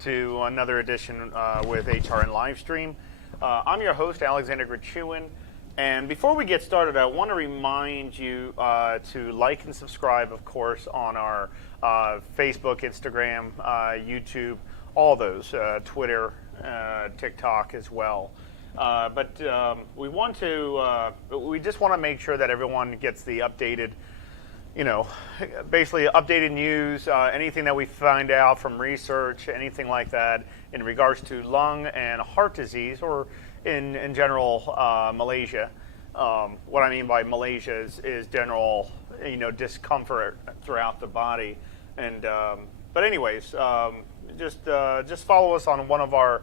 to another edition with HRN Livestream. I'm your host, Alexander Grichuhin, and before we get started, I want to remind you to like and subscribe, of course, on our Facebook, Instagram, YouTube, all those, Twitter, TikTok as well. But we just want to make sure that everyone gets the updated, basically updated news, anything that we find out from research, anything like that in regards to lung and heart disease, or in general, Malaysia. What I mean by Malaysia is general, discomfort throughout the body. And but anyways, just follow us on one of our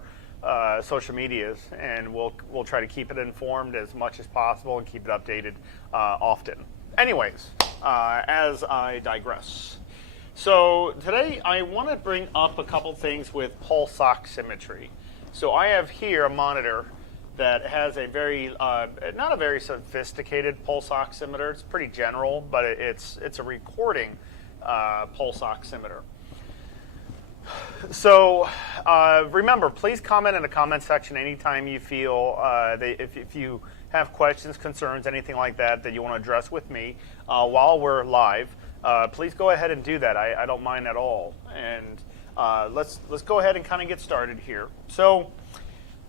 social medias, and we'll try to keep it informed as much as possible and keep it updated often. Anyways, as I digress. So today I want to bring up a couple things with pulse oximetry. So I have here a monitor that has a very, not a very sophisticated pulse oximeter. It's pretty general, but it's a recording pulse oximeter. So remember, please comment in the comment section anytime you feel if you have questions, concerns, anything like that you want to address with me while we're live. Please go ahead and do that. I don't mind at all. And let's go ahead and kind of get started here. So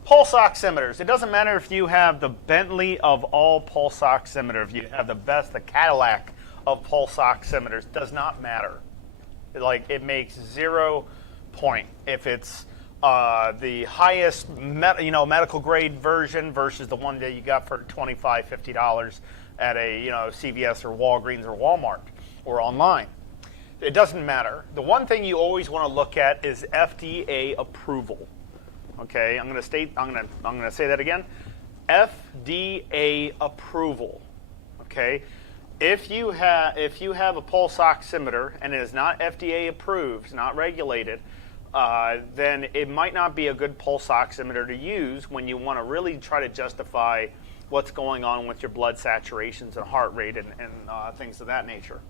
pulse oximeters. It doesn't matter if you have the Bentley of all pulse oximeters, if you have the Cadillac of pulse oximeters. Does not matter. It makes 0 point if it's the highest medical grade version versus the one that you got for $25, $50 at a CVS or Walgreens or Walmart or online. It doesn't matter. The one thing you always want to look at is FDA approval. Okay, I'm going to say that again. FDA approval. Okay, if you have a pulse oximeter and it is not FDA approved, not regulated, then it might not be a good pulse oximeter to use when you want to really try to justify what's going on with your blood saturations and heart rate and things of that nature.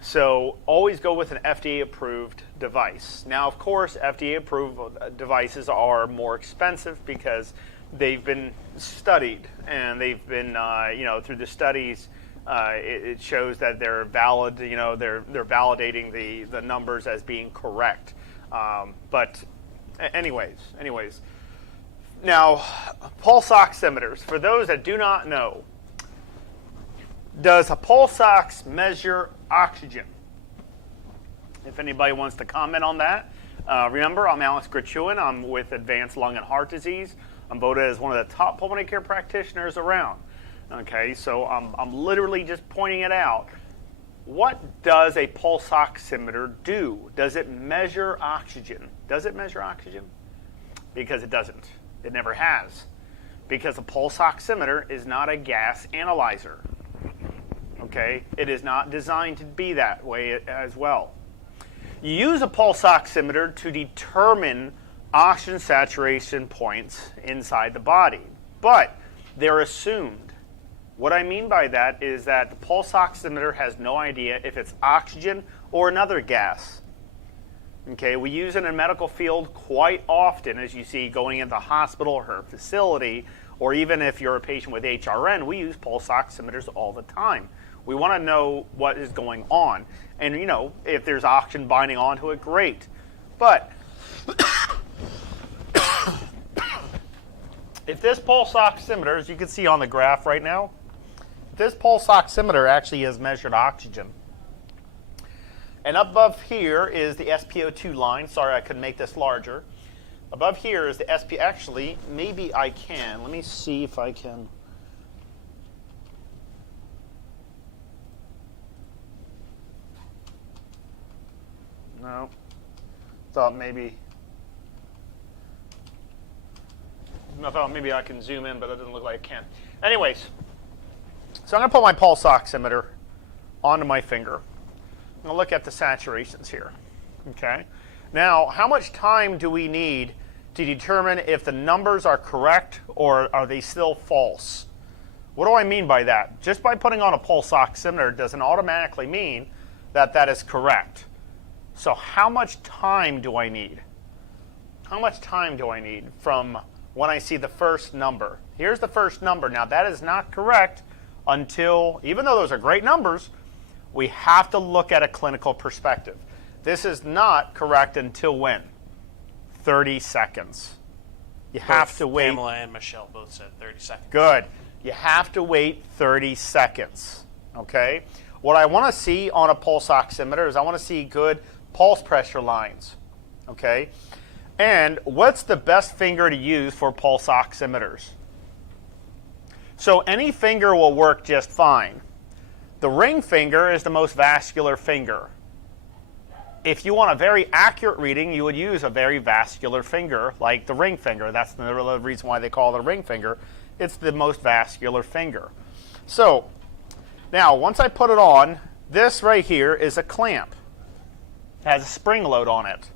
So always go with an FDA-approved device. Now, of course, FDA-approved devices are more expensive because they've been studied, and they've been, through the studies, it shows that they're valid. They're validating the numbers as being correct. But anyways, now pulse oximeters. For those that do not know, does a pulse ox measure oxygen? If anybody wants to comment on that, remember, I'm Alex Grichuhin. I'm with Advanced Lung and Heart Disease. I'm voted as one of the top pulmonary care practitioners around. Okay, so I'm literally just pointing it out. What does a pulse oximeter do? Does it measure oxygen? Does it measure oxygen? Because it doesn't. It never has. Because a pulse oximeter is not a gas analyzer. Okay? It is not designed to be that way as well. You use a pulse oximeter to determine oxygen saturation points inside the body, but they're assumed. What I mean by that is that the pulse oximeter has no idea if it's oxygen or another gas. Okay, we use it in the medical field quite often, as you see going into the hospital or facility, or even if you're a patient with HRN, we use pulse oximeters all the time. We want to know what is going on. And, if there's oxygen binding onto it, great. But if this pulse oximeter, as you can see on the graph right now, this pulse oximeter actually has measured oxygen. And above here is the SpO2 line. Sorry, I couldn't make this larger. Above here is the actually, maybe I can. Let me see if I can. No. Thought maybe I can zoom in, but it doesn't look like I can. Anyways, so I'm going to put my pulse oximeter onto my finger. I'm going to look at the saturations here. Okay. Now, how much time do we need to determine if the numbers are correct or are they still false? What do I mean by that? Just by putting on a pulse oximeter doesn't automatically mean that that is correct. So how much time do I need? how much time do I need from when I see the first number? Here's the first number. Now, that is not correct until, even though those are great numbers, we have to look at a clinical perspective. This is not correct until when? 30 seconds. You have to wait. Pamela and Michelle both said 30 seconds. Good. You have to wait 30 seconds, okay? What I want to see on a pulse oximeter is I want to see good pulse pressure lines, okay? And what's the best finger to use for pulse oximeters? So any finger will work just fine. The ring finger is the most vascular finger. If you want a very accurate reading, you would use a very vascular finger like the ring finger. That's the reason why they call it a ring finger. It's the most vascular finger. So now once I put it on, this right here is a clamp. It has a spring load on it,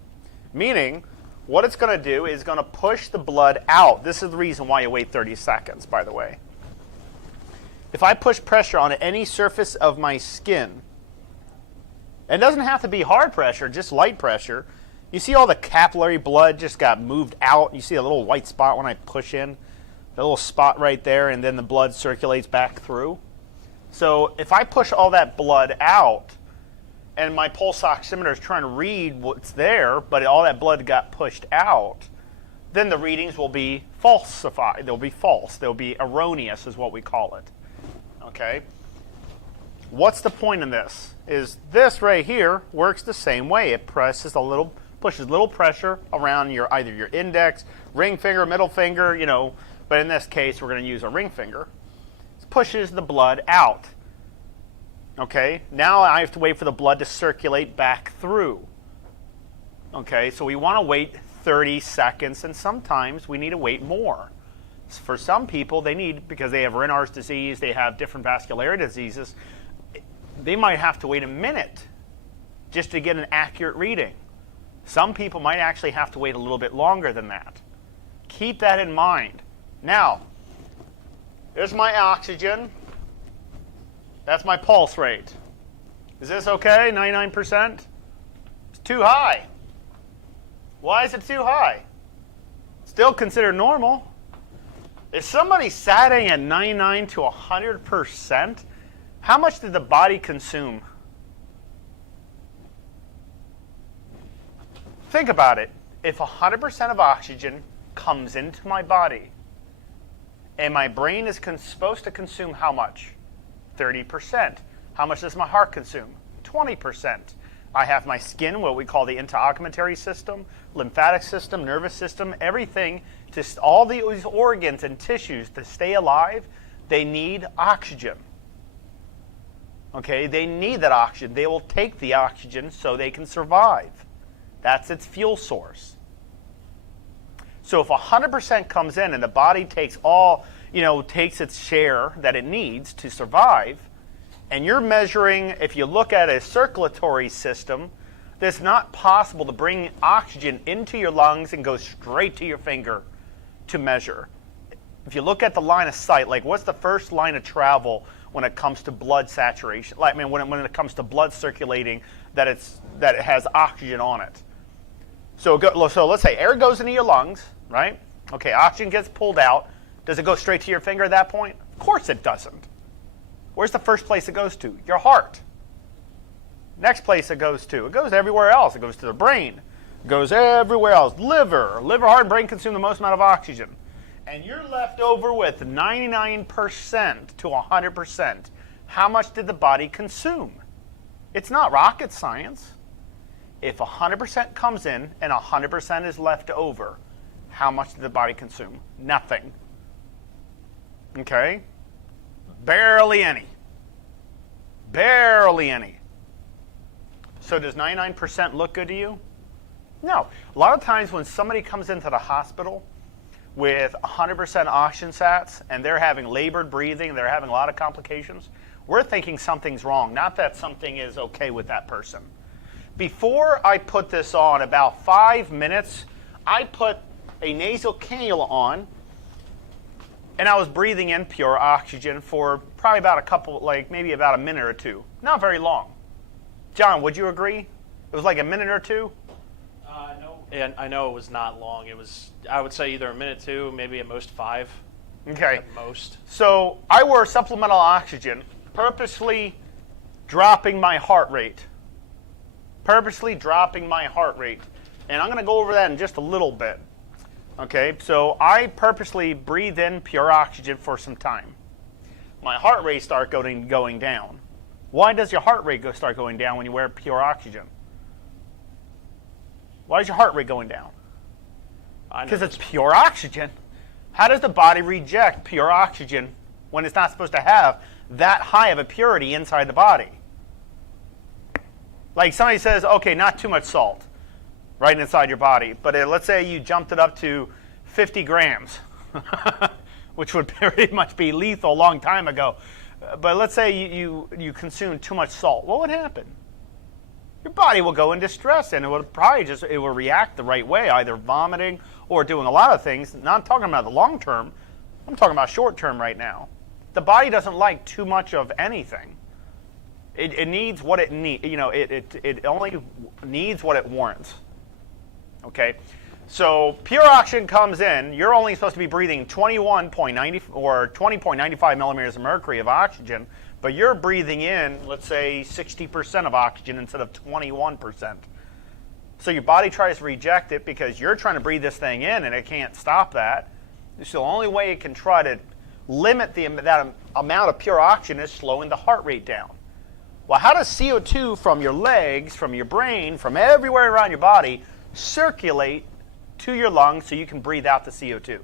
meaning what it's going to do is going to push the blood out. This is the reason why you wait 30 seconds, by the way. If I push pressure on any surface of my skin, it doesn't have to be hard pressure, just light pressure. You see all the capillary blood just got moved out. You see a little white spot when I push in, the little spot right there, and then the blood circulates back through. So if I push all that blood out, and my pulse oximeter is trying to read what's there, but all that blood got pushed out, then the readings will be falsified. They'll be false. They'll be erroneous is what we call it. Okay? What's the point in this? Is this right here works the same way. It pushes a little pressure around either your index, ring finger, middle finger, but in this case we're going to use a ring finger. It pushes the blood out. Okay, now I have to wait for the blood to circulate back through. Okay, so we want to wait 30 seconds, and sometimes we need to wait more. For some people, because they have Raynaud's disease, they have different vascular diseases, they might have to wait a minute just to get an accurate reading. Some people might actually have to wait a little bit longer than that. Keep that in mind. Now, there's my oxygen. That's my pulse rate. Is this okay? 99%? It's too high. Why is it too high? Still considered normal. If somebody's satting at 99 to 100%, how much did the body consume? Think about it. If 100% of oxygen comes into my body, and my brain is supposed to consume how much? 30%. How much does my heart consume? 20%. I have my skin, what we call the integumentary system, lymphatic system, nervous system, everything, all these organs and tissues to stay alive, they need oxygen. Okay, they need that oxygen. They will take the oxygen so they can survive. That's its fuel source. So if 100% comes in and the body takes takes its share that it needs to survive, and you're measuring, if you look at a circulatory system, it's not possible to bring oxygen into your lungs and go straight to your finger to measure. If you look at the line of sight, like what's the first line of travel when it comes to blood saturation? When it comes to blood circulating, that it has oxygen on it. So let's say air goes into your lungs, right? Okay, oxygen gets pulled out. Does it go straight to your finger at that point? Of course it doesn't. Where's the first place it goes to? Your heart. Next place it goes to? It goes everywhere else. It goes to the brain. It goes everywhere else. Liver, heart, and brain consume the most amount of oxygen. And you're left over with 99% to 100%. How much did the body consume? It's not rocket science. If 100% comes in and 100% is left over, how much did the body consume? Nothing. Okay? Barely any. Barely any. So does 99% look good to you? No. A lot of times when somebody comes into the hospital with 100% oxygen sats and they're having labored breathing, they're having a lot of complications, we're thinking something's wrong, not that something is okay with that person. Before I put this on, about 5 minutes, I put a nasal cannula on, and I was breathing in pure oxygen for probably about maybe about a minute or two. Not very long. John, would you agree? It was like a minute or two? No, And I know it was not long. It was, I would say, either a minute, 2, maybe at most 5. Okay. At most. So I wore supplemental oxygen, purposely dropping my heart rate. Purposely dropping my heart rate. And I'm going to go over that in just a little bit. Okay, so I purposely breathe in pure oxygen for some time. My heart rate starts going down. Why does your heart rate start going down when you wear pure oxygen? Why is your heart rate going down? Because it's pure oxygen. How does the body reject pure oxygen when it's not supposed to have that high of a purity inside the body? Like somebody says, okay, not too much salt right inside your body, but let's say you jumped it up to 50 grams, which would pretty much be lethal a long time ago. But let's say you consume too much salt. What would happen? Your body will go into stress, and it will probably it will react the right way, either vomiting or doing a lot of things. Now I'm talking about the long term. I'm talking about short term right now. The body doesn't like too much of anything. It needs what it needs. You know, it only needs what it warrants. Okay, so pure oxygen comes in. You're only supposed to be breathing 21.90 or 20.95 millimeters of mercury of oxygen. But you're breathing in, let's say, 60% of oxygen instead of 21%. So your body tries to reject it because you're trying to breathe this thing in and it can't stop that. So the only way it can try to limit that amount of pure oxygen is slowing the heart rate down. Well, how does CO2 from your legs, from your brain, from everywhere around your body circulate to your lungs so you can breathe out the CO2?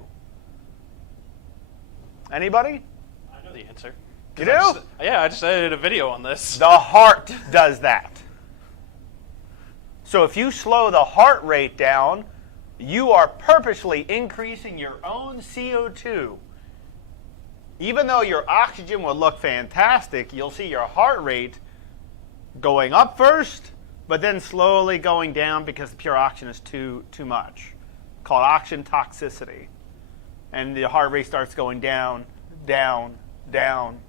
Anybody? I know the answer. You do? I just edited a video on this. The heart does that. So if you slow the heart rate down, you are purposely increasing your own CO2. Even though your oxygen will look fantastic, you'll see your heart rate going up first, but then slowly going down because the pure oxygen is too much. Called oxygen toxicity. And the heart rate starts going down, down, down,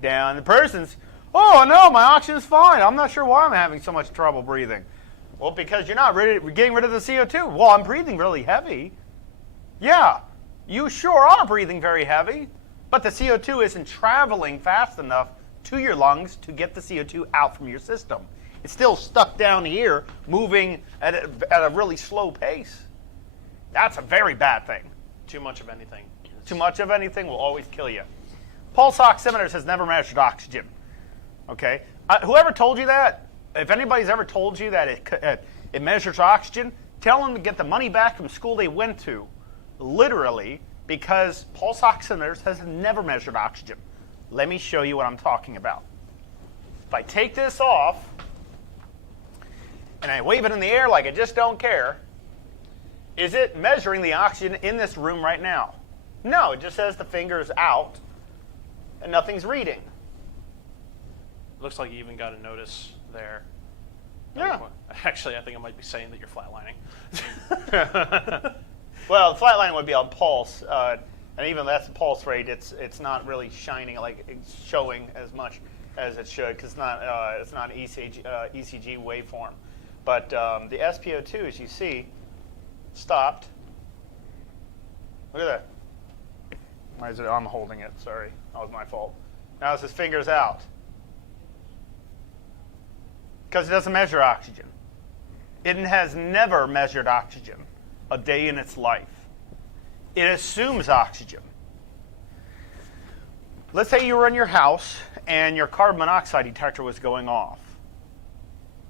down. The person's, oh no, my oxygen's fine. I'm not sure why I'm having so much trouble breathing. Well, because you're not getting rid of the CO2. Well, I'm breathing really heavy. Yeah, you sure are breathing very heavy, but the CO2 isn't traveling fast enough to your lungs to get the CO2 out from your system. It's still stuck down here, moving at a really slow pace. That's a very bad thing. Too much of anything. Too much of anything will always kill you. Pulse oximeters has never measured oxygen. Okay? Whoever told you that, if anybody's ever told you that it measures oxygen, tell them to get the money back from school they went to. Literally, because pulse oximeters has never measured oxygen. Let me show you what I'm talking about. If I take this off, and I wave it in the air like I just don't care, is it measuring the oxygen in this room right now? No, it just says the finger's out, and nothing's reading. Looks like you even got a notice there. Yeah. Actually, I think I might be saying that you're flatlining. Well, the flatline would be on pulse, and even that's the pulse rate. It's not really shining, like it's showing as much as it should, because it's not an ECG waveform. But the SpO2, as you see, stopped. Look at that. Why is it? I'm holding it. Sorry, that was my fault. Now it's his fingers out. Because it doesn't measure oxygen. It has never measured oxygen a day in its life. It assumes oxygen. Let's say you were in your house and your carbon monoxide detector was going off.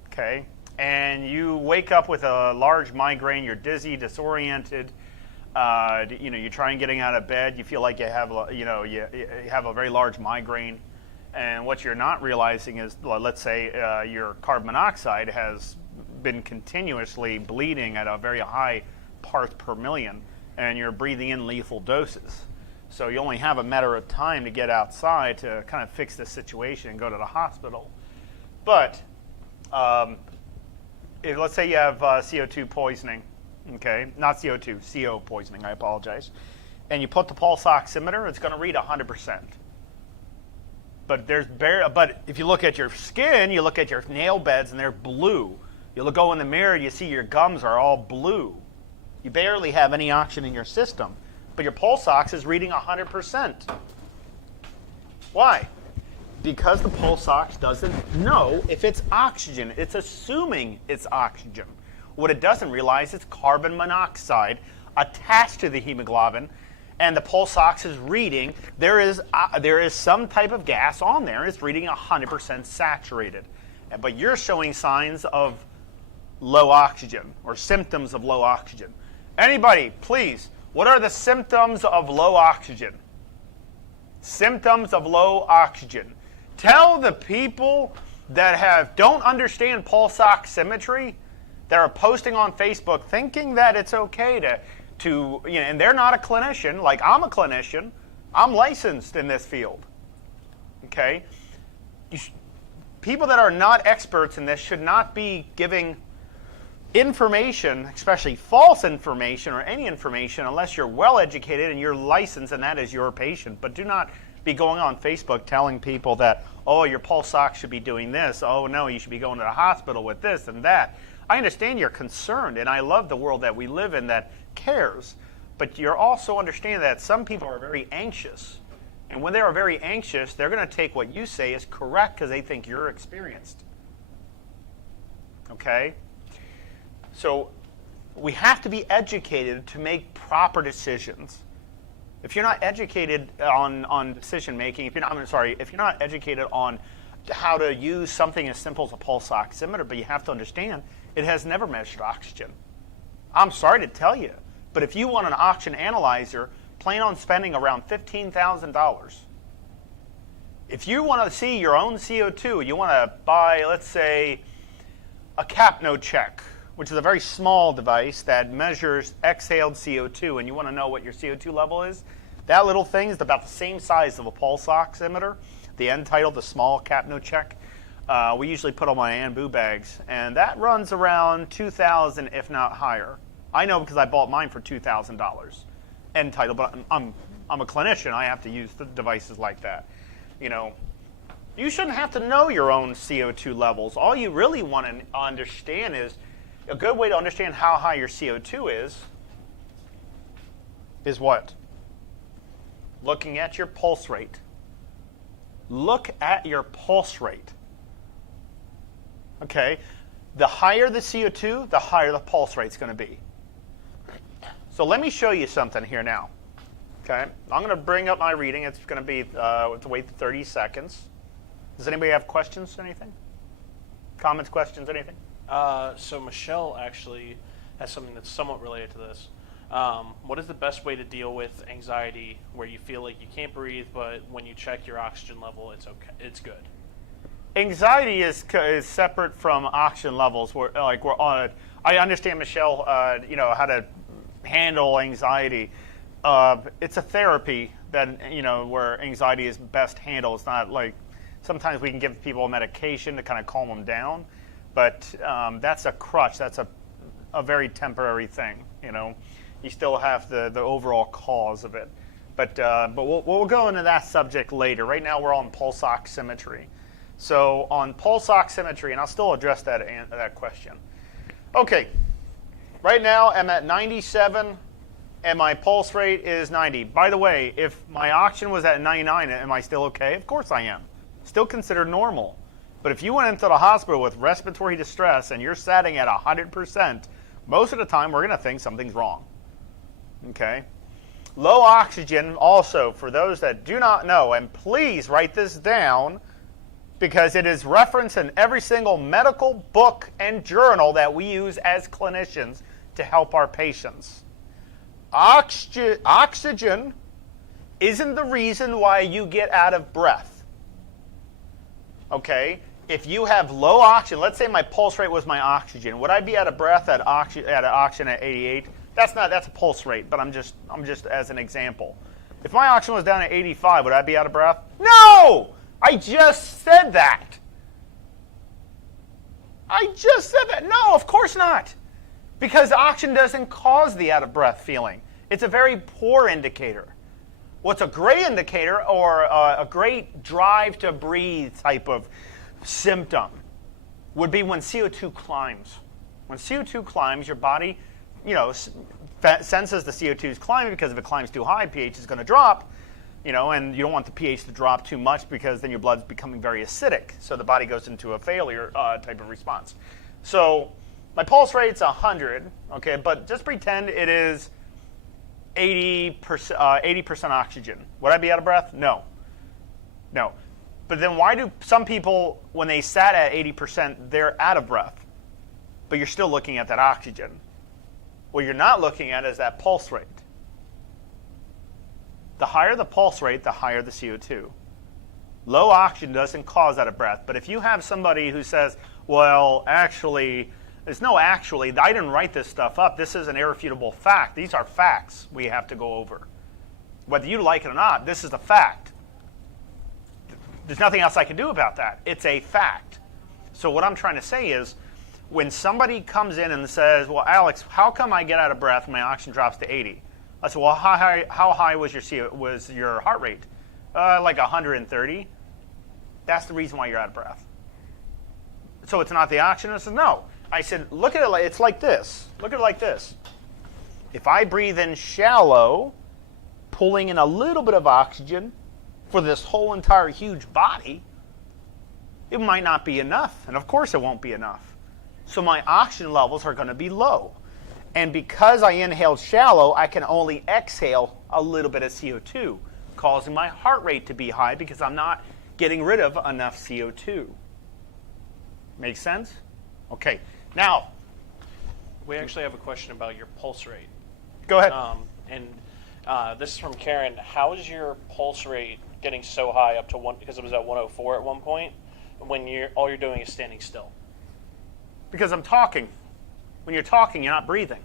Okay? And you wake up with a large migraine, you're dizzy, disoriented, you're trying getting out of bed, you feel like you have a very large migraine. And what you're not realizing is, let's say your carbon monoxide has been continuously bleeding at a very high parts per million, and you're breathing in lethal doses. So you only have a matter of time to get outside to kind of fix this situation and go to the hospital. But let's say you have CO2 poisoning, okay? Not CO2, CO poisoning, I apologize. And you put the pulse oximeter, it's going to read 100%. But but if you look at your skin, you look at your nail beds, and they're blue. You go in the mirror, you see your gums are all blue. You barely have any oxygen in your system, but your pulse ox is reading 100%. Why? Because the pulse ox doesn't know if it's oxygen. It's assuming it's oxygen. What it doesn't realize is carbon monoxide attached to the hemoglobin, and the pulse ox is reading. There is some type of gas on there. It's reading 100% saturated, but you're showing signs of low oxygen or symptoms of low oxygen. Anybody, please, what are the symptoms of low oxygen? Symptoms of low oxygen. Tell the people that don't understand pulse oximetry, that are posting on Facebook thinking that it's okay to and they're not a clinician, like I'm a clinician. I'm licensed in this field. Okay? People that are not experts in this should not be giving information, especially false information or any information, unless you're well educated and you're licensed and that is your patient. But do not be going on Facebook telling people that, oh, your pulse ox should be doing this. Oh, no, you should be going to the hospital with this and that. I understand you're concerned, and I love the world that we live in that cares. But you're also understanding that some people are very anxious. And when they are very anxious, they're going to take what you say as correct because they think you're experienced. Okay? So we have to be educated to make proper decisions. If you're not educated on decision making, if you're not educated on how to use something as simple as a pulse oximeter, but you have to understand it has never measured oxygen. I'm sorry to tell you, but if you want an oxygen analyzer, plan on spending around $15,000. If you want to see your own CO2, you want to buy, let's say, a capno check, which is a very small device that measures exhaled CO2, and you want to know what your CO2 level is. That little thing is about the same size of a pulse oximeter. The end title, the small capno check. We usually put on my Anbu bags, and that runs around $2,000, if not higher. I know because I bought mine for $2,000. End title, but I'm a clinician. I have to use the devices like that. You shouldn't have to know your own CO2 levels. All you really want to understand is a good way to understand how high your CO2 is what? Looking at your pulse rate. Look at your pulse rate. Okay? The higher the CO2, the higher the pulse rate's going to be. So let me show you something here now. Okay? I'm going to bring up my reading. It's going to be, to wait 30 seconds. Does anybody have questions, anything? Comments, questions, anything? So Michelle actually has something that's somewhat related to this. What is the best way to deal with anxiety where you feel like you can't breathe, but when you check your oxygen level, it's okay, it's good? Anxiety is separate from oxygen levels. I understand, Michelle, how to handle anxiety. It's a therapy that where anxiety is best handled. It's not like sometimes we can give people a medication to kind of calm them down, but that's a crutch. That's a very temporary thing. You still have the overall cause of it. But we'll go into that subject later. Right now we're on pulse oximetry. So on pulse oximetry, and I'll still address that question. Okay, right now I'm at 97 and my pulse rate is 90. By the way, if my oxygen was at 99, am I still okay? Of course I am. Still considered normal. But if you went into the hospital with respiratory distress and you're sitting at 100%, most of the time we're going to think something's wrong. Okay? Low oxygen also, for those that do not know, and please write this down because it is referenced in every single medical book and journal that we use as clinicians to help our patients. Oxygen isn't the reason why you get out of breath. Okay? If you have low oxygen, let's say my pulse rate was my oxygen, would I be out of breath at oxygen at 88? That's a pulse rate, but I'm just as an example. If my oxygen was down at 85, would I be out of breath? No! I just said that. No, of course not. Because oxygen doesn't cause the out of breath feeling. It's a very poor indicator. What's a great indicator, or a great drive to breathe type of symptom, would be when CO2 climbs. When CO2 climbs, your body, senses the CO2 is climbing, because if it climbs too high, pH is going to drop, and you don't want the pH to drop too much, because then your blood's becoming very acidic. So the body goes into a failure type of response. So my pulse rate's 100, okay, but just pretend it is 80% oxygen. Would I be out of breath? No. But then why do some people, when they sat at 80%, they're out of breath, but you're still looking at that oxygen? What you're not looking at is that pulse rate. The higher the pulse rate, the higher the CO2. Low oxygen doesn't cause out of breath, but if you have somebody who says, well, actually, there's no actually, I didn't write this stuff up, this is an irrefutable fact. These are facts we have to go over. Whether you like it or not, this is a fact. There's nothing else I can do about that. It's a fact. So what I'm trying to say is, when somebody comes in and says, well, Alex, how come I get out of breath when my oxygen drops to 80? I said, well, how high was your heart rate? Like 130. That's the reason why you're out of breath. So it's not the oxygen? I said, no. I said, look at it like, it's like this. Look at it like this. If I breathe in shallow, pulling in a little bit of oxygen for this whole entire huge body, it might not be enough. And of course it won't be enough. So my oxygen levels are going to be low. And because I inhaled shallow, I can only exhale a little bit of CO2, causing my heart rate to be high because I'm not getting rid of enough CO2. Make sense? Okay. Now, we actually have a question about your pulse rate. Go ahead. This is from Karen. How is your pulse rate getting so high up to one? Because it was at 104 at one point. When all you're doing is standing still. Because I'm talking. When you're talking, you're not breathing.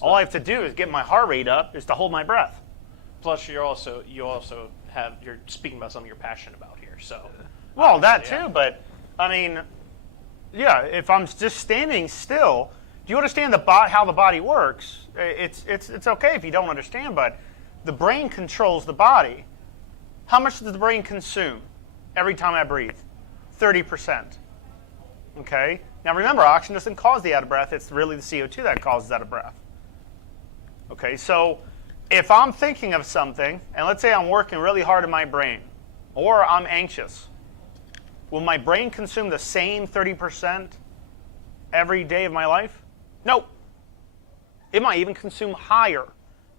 All I have to do is get my heart rate up, is to hold my breath. Plus, you're speaking about something you're passionate about here. So, well, that too. But I mean, yeah. If I'm just standing still, do you understand how the body works? It's okay if you don't understand, but the brain controls the body. How much does the brain consume every time I breathe? 30%. Okay. Now remember, oxygen doesn't cause the out of breath. It's really the CO2 that causes out of breath. Okay. So if I'm thinking of something, and let's say I'm working really hard in my brain, or I'm anxious, will my brain consume the same 30% every day of my life? Nope. It might even consume higher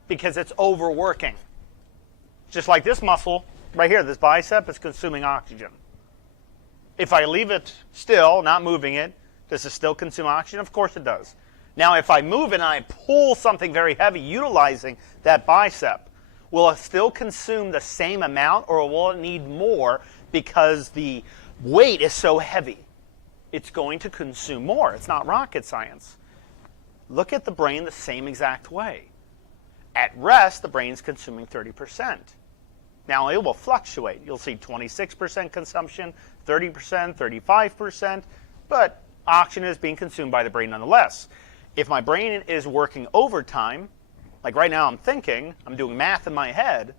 because it's overworking. Just like this muscle right here, this bicep, is consuming oxygen. If I leave it still, not moving it, does it still consume oxygen? Of course it does. Now, if I move it and I pull something very heavy utilizing that bicep, will it still consume the same amount, or will it need more because the weight is so heavy? It's going to consume more. It's not rocket science. Look at the brain the same exact way. At rest, the brain's consuming 30%. Now, it will fluctuate. You'll see 26% consumption, 30%, 35%, but oxygen is being consumed by the brain nonetheless. If my brain is working overtime, like right now I'm thinking, I'm doing math in my head,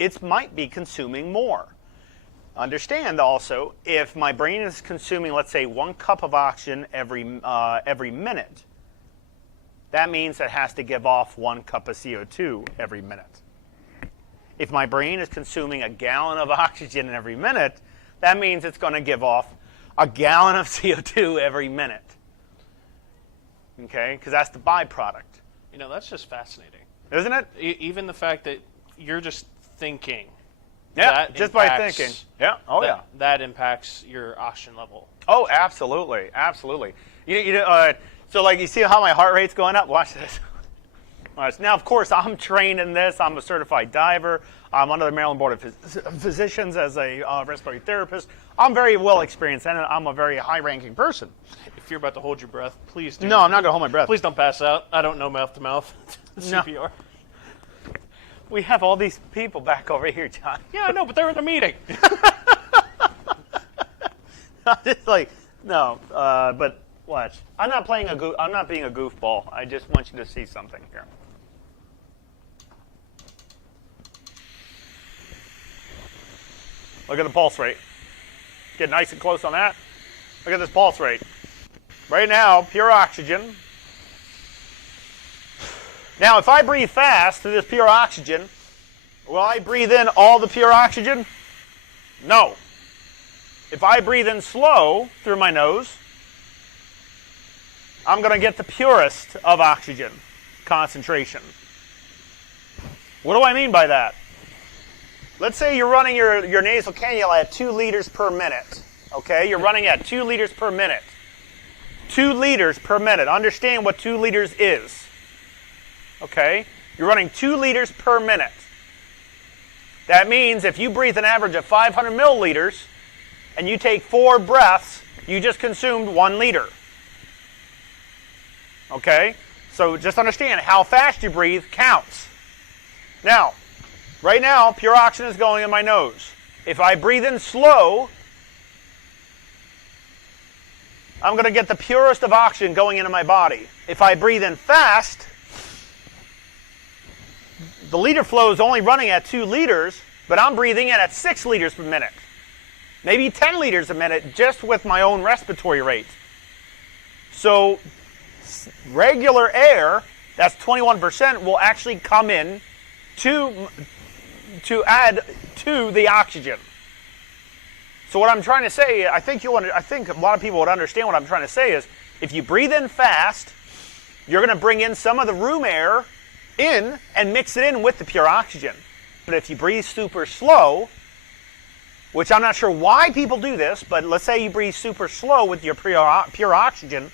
it might be consuming more. Understand also, if my brain is consuming, let's say, 1 cup of oxygen every minute, that means it has to give off 1 cup of CO2 every minute. If my brain is consuming a gallon of oxygen every minute, that means it's going to give off a gallon of CO2 every minute. Okay? Because that's the byproduct. That's just fascinating. Isn't it? Even the fact that you're just thinking. Yeah, just by thinking. Yeah. Oh, yeah. That impacts your oxygen level. Oh, absolutely. Absolutely. So, like, you see how my heart rate's going up? Watch this. Now, of course, I'm trained in this. I'm a certified diver. I'm under the Maryland Board of Physicians as a respiratory therapist. I'm very well experienced, and I'm a very high-ranking person. If you're about to hold your breath, please do. No, I'm not going to hold my breath. Please don't pass out. I don't know mouth-to-mouth CPR. No. We have all these people back over here, John. Yeah, I know, but they're in a meeting. Just like, no, but watch. I'm not being a goofball. I just want you to see something here. Look at the pulse rate. Get nice and close on that. Look at this pulse rate. Right now, pure oxygen. Now, if I breathe fast through this pure oxygen, will I breathe in all the pure oxygen? No. If I breathe in slow through my nose, I'm going to get the purest of oxygen concentration. What do I mean by that? Let's say you're running your nasal cannula at 2 liters per minute. Okay, you're running at 2 liters per minute. 2 liters per minute. Understand what 2 liters is. Okay, you're running 2 liters per minute. That means if you breathe an average of 500 milliliters and you take 4 breaths, you just consumed 1 liter. Okay, so just understand how fast you breathe counts. Now, right now, pure oxygen is going in my nose. If I breathe in slow, I'm going to get the purest of oxygen going into my body. If I breathe in fast, the liter flow is only running at 2 liters, but I'm breathing in at 6 liters per minute. Maybe 10 liters a minute just with my own respiratory rate. So regular air, that's 21%, will actually come in to add to the oxygen. So what I'm trying to say, I think a lot of people would understand what I'm trying to say is, if you breathe in fast, you're going to bring in some of the room air in and mix it in with the pure oxygen. But if you breathe super slow, which I'm not sure why people do this, but let's say you breathe super slow with your pure oxygen,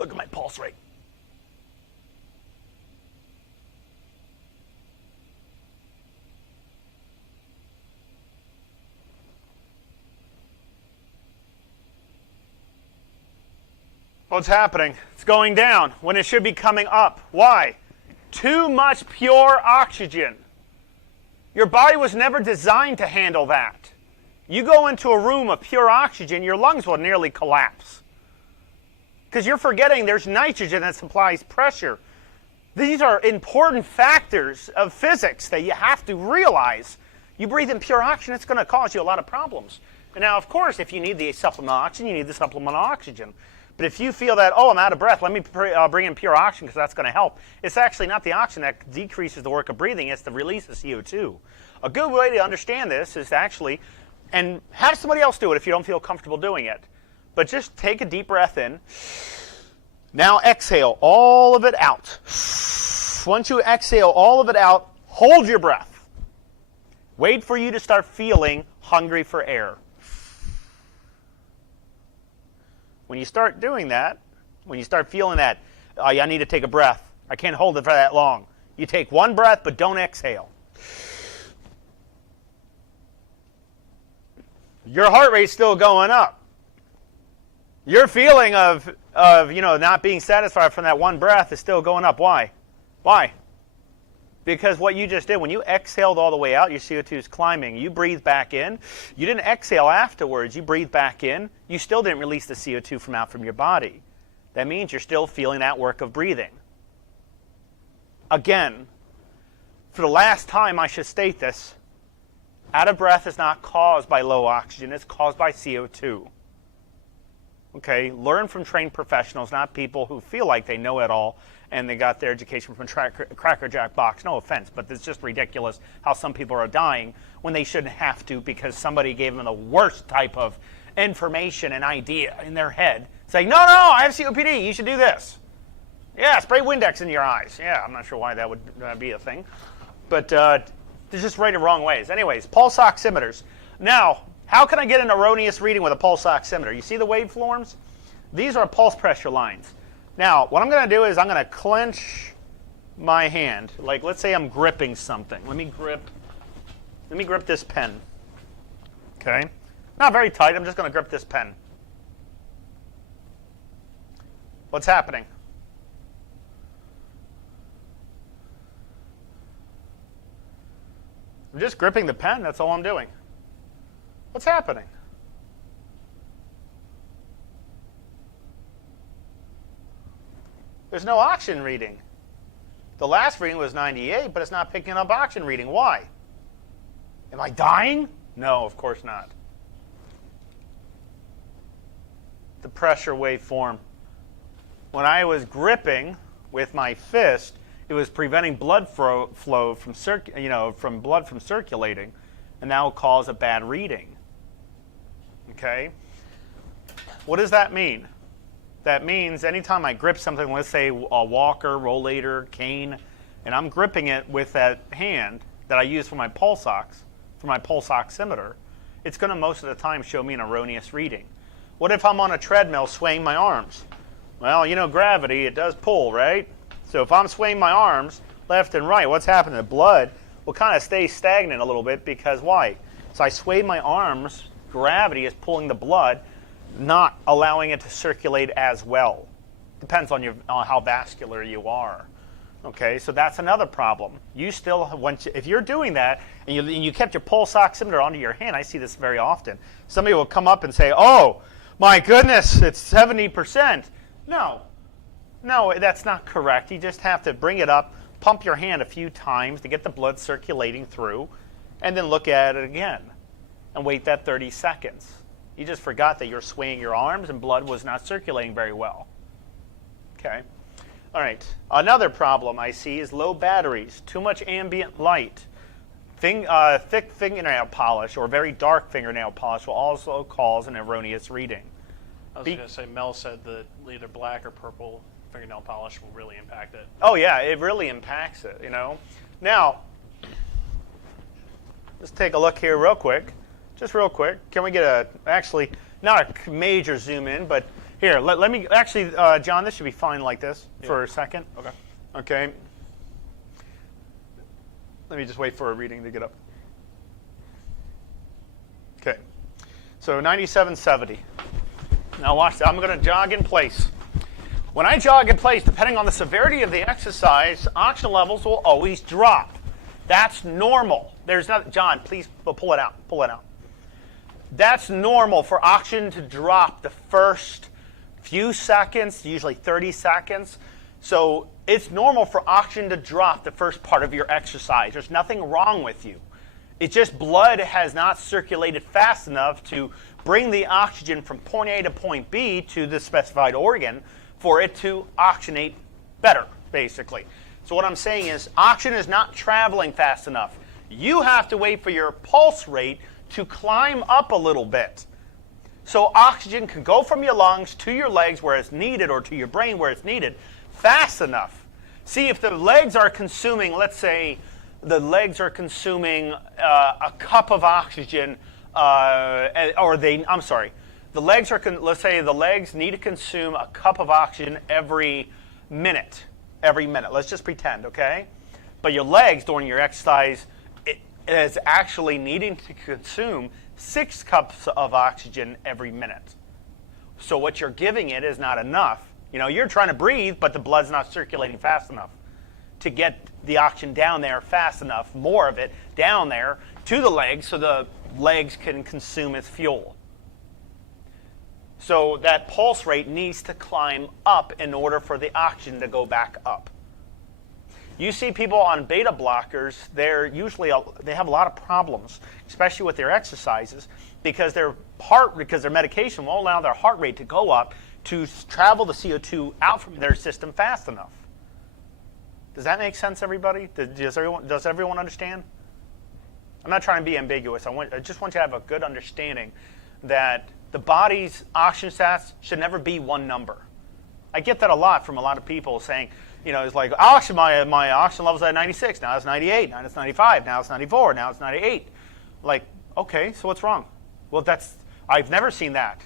look at my pulse rate. What's happening? It's going down when it should be coming up. Why? Too much pure oxygen. Your body was never designed to handle that. You go into a room of pure oxygen, your lungs will nearly collapse. Because you're forgetting there's nitrogen that supplies pressure. These are important factors of physics that you have to realize. You breathe in pure oxygen, it's going to cause you a lot of problems. And now, of course, if you need the supplemental oxygen, you need the supplemental oxygen. But if you feel that, oh, I'm out of breath, let me bring in pure oxygen because that's going to help. It's actually not the oxygen that decreases the work of breathing, it's the release of CO2. A good way to understand this is to actually, and have somebody else do it if you don't feel comfortable doing it, but just take a deep breath in. Now exhale all of it out. Once you exhale all of it out, hold your breath. Wait for you to start feeling hungry for air. When you start doing that, when you start feeling that, oh, I need to take a breath, I can't hold it for that long, you take 1 breath, but don't exhale. Your heart rate's still going up. Your feeling of not being satisfied from that 1 breath is still going up. Why? Why? Because what you just did, when you exhaled all the way out, your CO2 is climbing. You breathe back in. You didn't exhale afterwards. You breathe back in. You still didn't release the CO2 from your body. That means you're still feeling that work of breathing. Again, for the last time I should state this, out of breath is not caused by low oxygen. It's caused by CO2. Okay, learn from trained professionals, not people who feel like they know it all and they got their education from Cracker Jack box. No offense, but it's just ridiculous how some people are dying when they shouldn't have to because somebody gave them the worst type of information and idea in their head. Saying, no, I have COPD, you should do this. Yeah, spray Windex in your eyes. Yeah, I'm not sure why that would be a thing. But there's just right and wrong ways. Anyways, pulse oximeters. Now, how can I get an erroneous reading with a pulse oximeter? You see the waveforms? These are pulse pressure lines. Now, what I'm going to do is I'm going to clench my hand. Like, let's say I'm gripping something. Let me grip this pen. Okay? Not very tight. I'm just going to grip this pen. What's happening? I'm just gripping the pen. That's all I'm doing. What's happening? There's no oxygen reading. The last reading was 98, but it's not picking up oxygen reading. Why? Am I dying? No, of course not. The pressure waveform. When I was gripping with my fist, it was preventing blood flow from blood from circulating, and that will cause a bad reading. Okay? What does that mean? That means anytime I grip something, let's say a walker, rollator, cane, and I'm gripping it with that hand that I use for my pulse oximeter, it's going to most of the time show me an erroneous reading. What if I'm on a treadmill swaying my arms? Well, you know gravity, it does pull, right? So if I'm swaying my arms left and right, what's happening? The blood will kind of stay stagnant a little bit because why? So I sway my arms, gravity is pulling the blood, not allowing it to circulate as well. Depends on how vascular you are. Okay, so that's another problem. You still, if you're doing that and you kept your pulse oximeter onto your hand, I see this very often. Somebody will come up and say, "Oh, my goodness, it's 70%." No, that's not correct. You just have to bring it up, pump your hand a few times to get the blood circulating through, and then look at it again and wait that 30 seconds. You just forgot that you're swaying your arms and blood was not circulating very well. Okay. All right. Another problem I see is low batteries, too much ambient light. Thick fingernail polish or very dark fingernail polish will also cause an erroneous reading. I was going to say, Mel said that either black or purple fingernail polish will really impact it. Oh, yeah, it really impacts it, Now, let's take a look here real quick. Just real quick. Can we get actually, not a major zoom in, but here, let me, actually, John, this should be fine like this for a second. Okay. Okay. Let me just wait for a reading to get up. Okay. So 9770. Now watch that. I'm going to jog in place. When I jog in place, depending on the severity of the exercise, oxygen levels will always drop. That's normal. There's not, John, please pull it out. Pull it out. That's normal for oxygen to drop the first few seconds, usually 30 seconds. So it's normal for oxygen to drop the first part of your exercise. There's nothing wrong with you. It's just blood has not circulated fast enough to bring the oxygen from point A to point B to the specified organ for it to oxygenate better, basically. So what I'm saying is oxygen is not traveling fast enough. You have to wait for your pulse rate to climb up a little bit. So oxygen can go from your lungs to your legs where it's needed or to your brain where it's needed fast enough. See, if the legs are consuming, let's say the legs are consuming a cup of oxygen, let's say the legs need to consume a cup of oxygen every minute. Let's just pretend, okay? But your legs during your exercise is actually needing to consume 6 cups of oxygen every minute. So what you're giving it is not enough. You're trying to breathe, but the blood's not circulating fast enough to get the oxygen down there fast enough, more of it down there to the legs so the legs can consume its fuel. So that pulse rate needs to climb up in order for the oxygen to go back up. You see people on beta blockers, they have a lot of problems, especially with their exercises, because their medication won't allow their heart rate to go up to travel the CO2 out from their system fast enough. Does that make sense, everybody? Does everyone understand? I'm not trying to be ambiguous. I just want you to have a good understanding that the body's oxygen stats should never be one number. I get that a lot from a lot of people saying, it's like, my oxygen level's at 96, now it's 98, now it's 95, now it's 94, now it's 98. Like, okay, so what's wrong? Well, I've never seen that.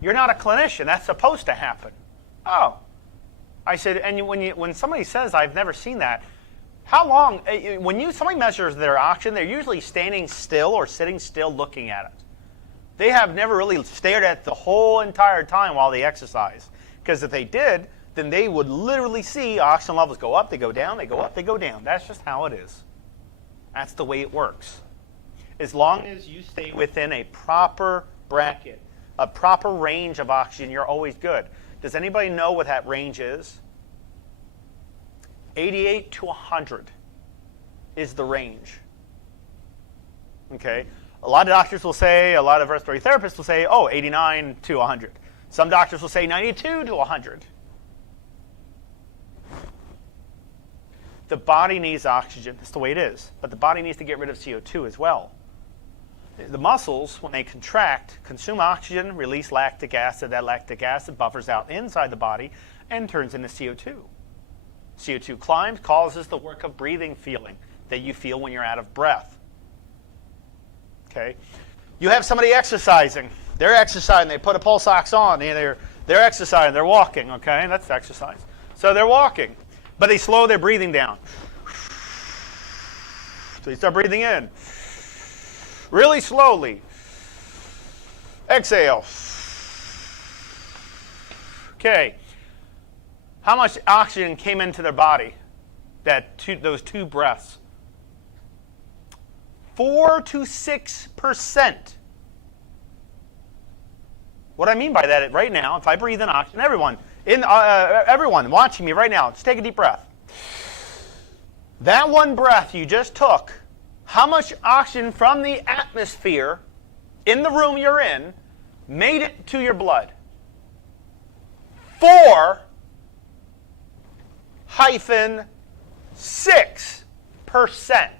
You're not a clinician. That's supposed to happen. Oh. I said, and when somebody says, I've never seen that, how long, when somebody measures their oxygen, they're usually standing still or sitting still looking at it. They have never really stared at it the whole entire time while they exercise. Because if they did, then they would literally see oxygen levels go up, they go down, they go up, they go down. That's just how it is. That's the way it works. As long as you stay within a proper bracket, a proper range of oxygen, you're always good. Does anybody know what that range is? 88 to 100 is the range. Okay? A lot of doctors will say, a lot of respiratory therapists will say, oh, 89 to 100. Some doctors will say 92 to 100. The body needs oxygen. That's the way it is. But the body needs to get rid of CO2 as well. The muscles, when they contract, consume oxygen, release lactic acid. That lactic acid buffers out inside the body and turns into CO2. CO2 climbs, causes the work of breathing feeling that you feel when you're out of breath. Okay? You have somebody exercising. They're exercising. They put a pulse ox on. They're exercising. They're walking. Okay? That's exercise. So they're walking. But they slow their breathing down. So you start breathing in. Really slowly. Exhale. Okay. How much oxygen came into their body? Those two breaths. 4 to 6%. What I mean by that right now, if I breathe in oxygen, everyone watching me right now, just take a deep breath. That one breath you just took, how much oxygen from the atmosphere in the room you're in made it to your blood? 4-6%,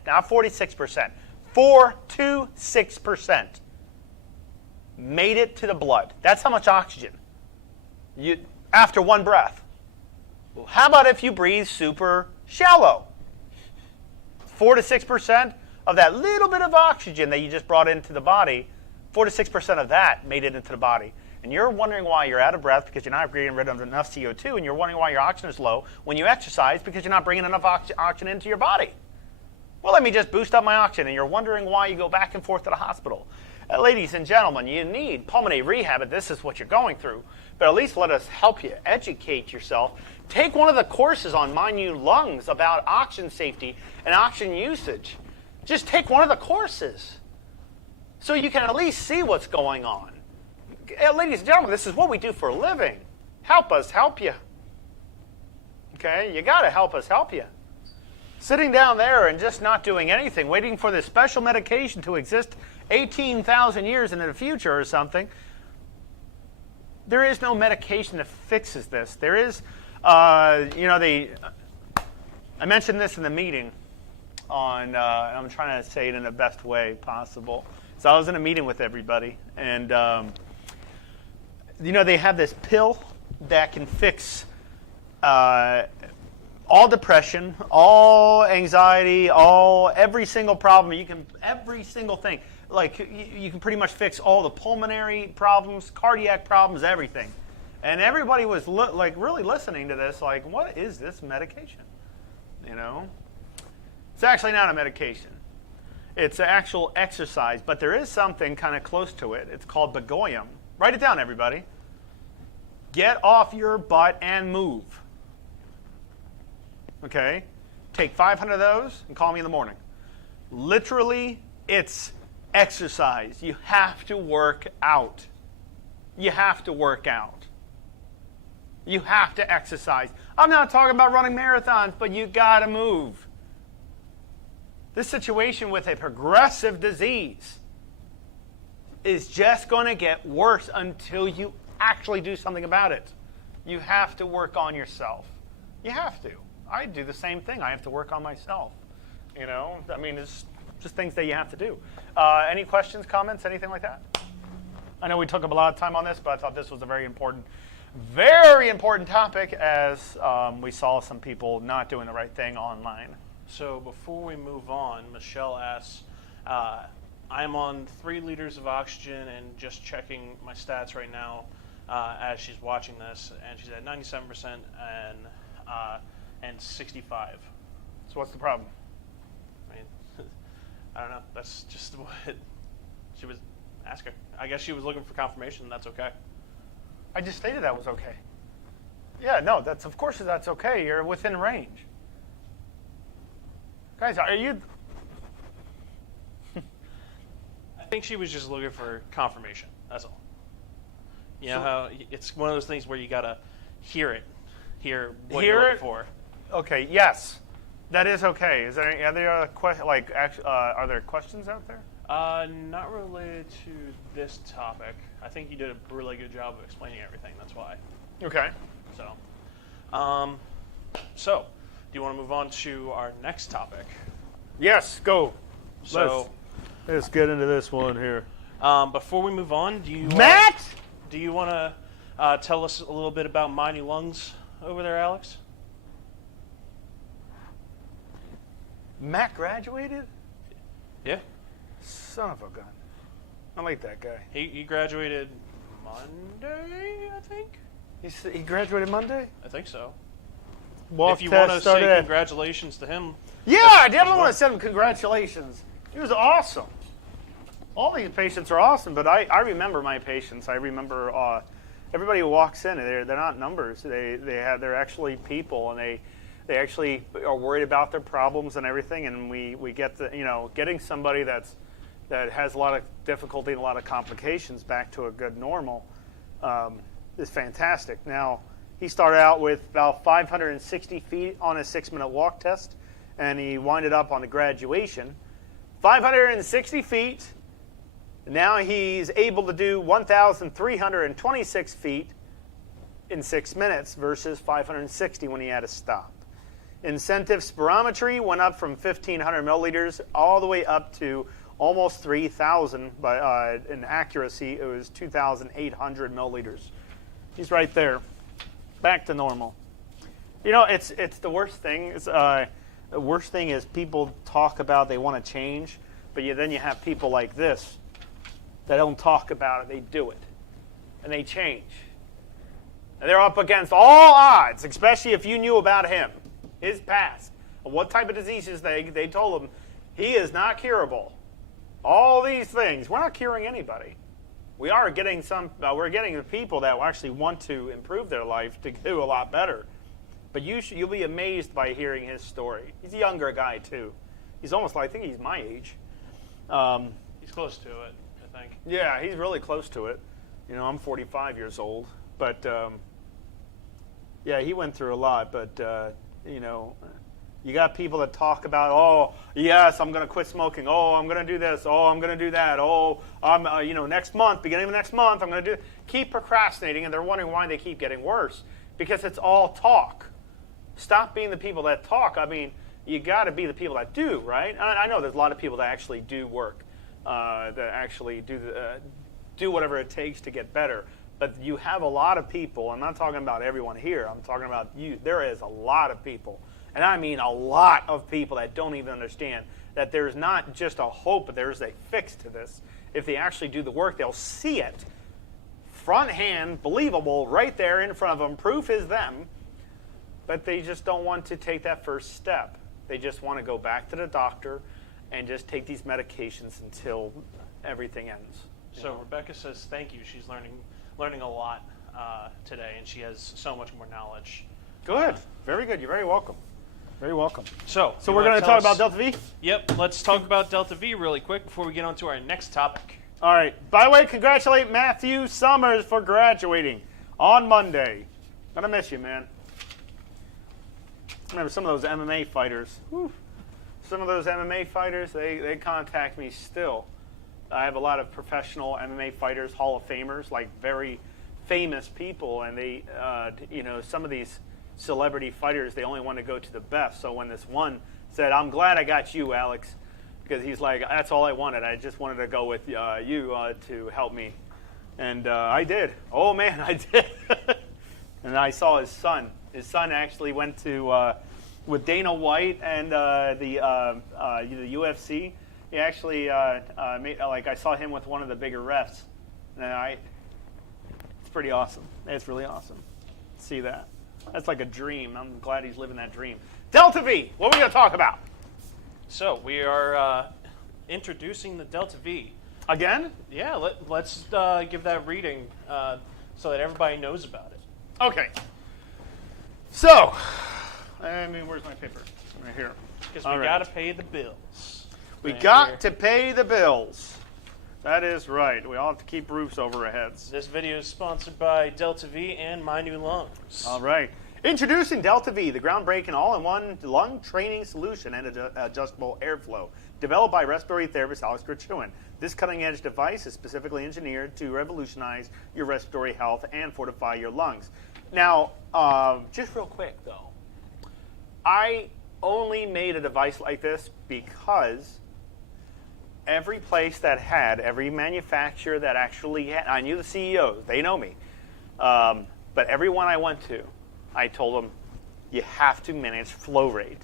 not 46%. 4 to 6% made it to the blood. That's how much oxygen after one breath. Well, how about if you breathe super shallow? 4 to 6% of that little bit of oxygen that you just brought into the body, 4 to 6% of that made it into the body. And you're wondering why you're out of breath because you're not getting rid of enough CO2, and you're wondering why your oxygen is low when you exercise because you're not bringing enough oxygen into your body. Well, let me just boost up my oxygen, and you're wondering why you go back and forth to the hospital. Ladies and gentlemen, you need pulmonary rehab, and this is what you're going through. But at least let us help you educate yourself. Take one of the courses on My New Lungs about oxygen safety and oxygen usage. Just take one of the courses so you can at least see what's going on. Ladies and gentlemen, this is what we do for a living. Help us help you. Okay? You got to help us help you. Sitting down there and just not doing anything, waiting for this special medication to exist 18,000 years into the future or something. There is no medication that fixes this. There is, I mentioned this in the meeting on, I'm trying to say it in the best way possible. So I was in a meeting with everybody, and, they have this pill that can fix all depression, all anxiety, every single problem. Every single thing. Like, you can pretty much fix all the pulmonary problems, cardiac problems, everything. And everybody was really listening to this, like, what is this medication? It's actually not a medication. It's an actual exercise, but there is something kind of close to it. It's called Begoyam. Write it down, everybody. Get off your butt and move. Okay? Take 500 of those and call me in the morning. Literally, it's exercise. You have to work out. You have to work out. You have to exercise. I'm not talking about running marathons, but you got to move. This situation with a progressive disease is just going to get worse until you actually do something about it. You have to work on yourself. You have to. I do the same thing. I have to work on myself. It's just things that you have to do. Any questions, comments, anything like that? I know we took up a lot of time on this, but I thought this was a very important topic as we saw some people not doing the right thing online. So before we move on, Michelle asks, I'm on 3 liters of oxygen and just checking my stats right now as she's watching this, and she's at 97% and 65. So what's the problem? I don't know. That's just what she was asking. I guess she was looking for confirmation. That's okay. I just stated that was okay. Yeah, no, of course that's okay. You're within range. Guys, are you... I think she was just looking for confirmation. That's all. How it's one of those things where you got to hear what you're looking for. Okay, yes, that is okay. Is there any other are there questions out there? Not related to this topic. I think you did a really good job of explaining everything. That's why. Okay. So, do you want to move on to our next topic? Yes, go. So, let's get into this one here. before we move on, Matt? Do you want to tell us a little bit about My New Lungs over there, Alex? Matt graduated? Yeah. Son of a gun. I like that guy. He graduated Monday, I think? He graduated Monday? I think so. Walk if you test want to say started congratulations to him. Yeah, I definitely want to send him congratulations. He was awesome. All these patients are awesome, but I remember my patients. I remember everybody who walks in, they're not numbers. They're actually people, and they actually are worried about their problems and everything. And we get getting somebody that has a lot of difficulty and a lot of complications back to a good normal is fantastic. Now, he started out with about 560 feet on a 6-minute walk test, and he winded up on the graduation 560 feet. Now he's able to do 1,326 feet in 6 minutes versus 560 when he had to stop. Incentive spirometry went up from 1,500 milliliters all the way up to almost 3,000. But in accuracy, it was 2,800 milliliters. He's right there, back to normal. It's the worst thing. The worst thing is people talk about they want to change, but then you have people like this that don't talk about it. They do it, and they change. And they're up against all odds, especially if you knew about him, his past, and what type of diseases they told him he is not curable. All these things. We're not curing anybody. We are getting we're getting the people that actually want to improve their life to do a lot better. But you'll be amazed by hearing his story. He's a younger guy too. He's almost I think he's my age. He's close to it, I think. Yeah, he's really close to it. I'm 45 years old, but yeah, he went through a lot. But you got people that talk about, oh, yes, I'm going to quit smoking. Oh, I'm going to do this. Oh, I'm going to do that. Oh, I'm, next month, beginning of next month, I'm going to do. Keep procrastinating, and they're wondering why they keep getting worse because it's all talk. Stop being the people that talk. I mean, you got to be the people that do, right? I know there's a lot of people that actually do work, that actually do whatever it takes to get better. But you have a lot of people. I'm not talking about everyone here. I'm talking about you. There is a lot of people. And I mean a lot of people that don't even understand that there's not just a hope, but there's a fix to this. If they actually do the work, they'll see it front hand, believable, right there in front of them. Proof is them. But they just don't want to take that first step. They just want to go back to the doctor and just take these medications until everything ends. So Rebecca says thank you. She's learning a lot today, and she has so much more knowledge. Good. Very good. You're very welcome. Very welcome. So we're going to talk about Delta V? Yep. Let's talk about Delta V really quick before we get on to our next topic. All right. By the way, congratulate Matthew Summers for graduating on Monday. Gonna miss you, man. Remember some of those MMA fighters. Whew. Some of those MMA fighters, they contact me still. I have a lot of professional MMA fighters, Hall of Famers, like very famous people, and they, some of these celebrity fighters, they only want to go to the best. So when this one said, I'm glad I got you, Alex, because he's like, that's all I wanted. I just wanted to go with you to help me. And I did. Oh, man, I did. And I saw his son. His son actually went to, with Dana White and the UFC. He actually, I saw him with one of the bigger refs. And it's pretty awesome. It's really awesome. See that. That's like a dream. I'm glad he's living that dream. Delta V, what are we going to talk about? So we are introducing the Delta V. Again? Yeah, let's give that reading so that everybody knows about it. Okay. So, where's my paper? Right here. Because we got to pay the bills. We got to pay the bills. That is right. We all have to keep roofs over our heads. This video is sponsored by Delta V and My New Lungs. All right. Introducing Delta V, the groundbreaking all-in-one lung training solution and adjustable airflow, developed by respiratory therapist Alex Grichuhin. This cutting-edge device is specifically engineered to revolutionize your respiratory health and fortify your lungs. Now, just real quick though, I only made a device like this because every place that had, every manufacturer that actually had, I knew the CEOs, they know me, but everyone I went to, I told them, you have to manage flow rate.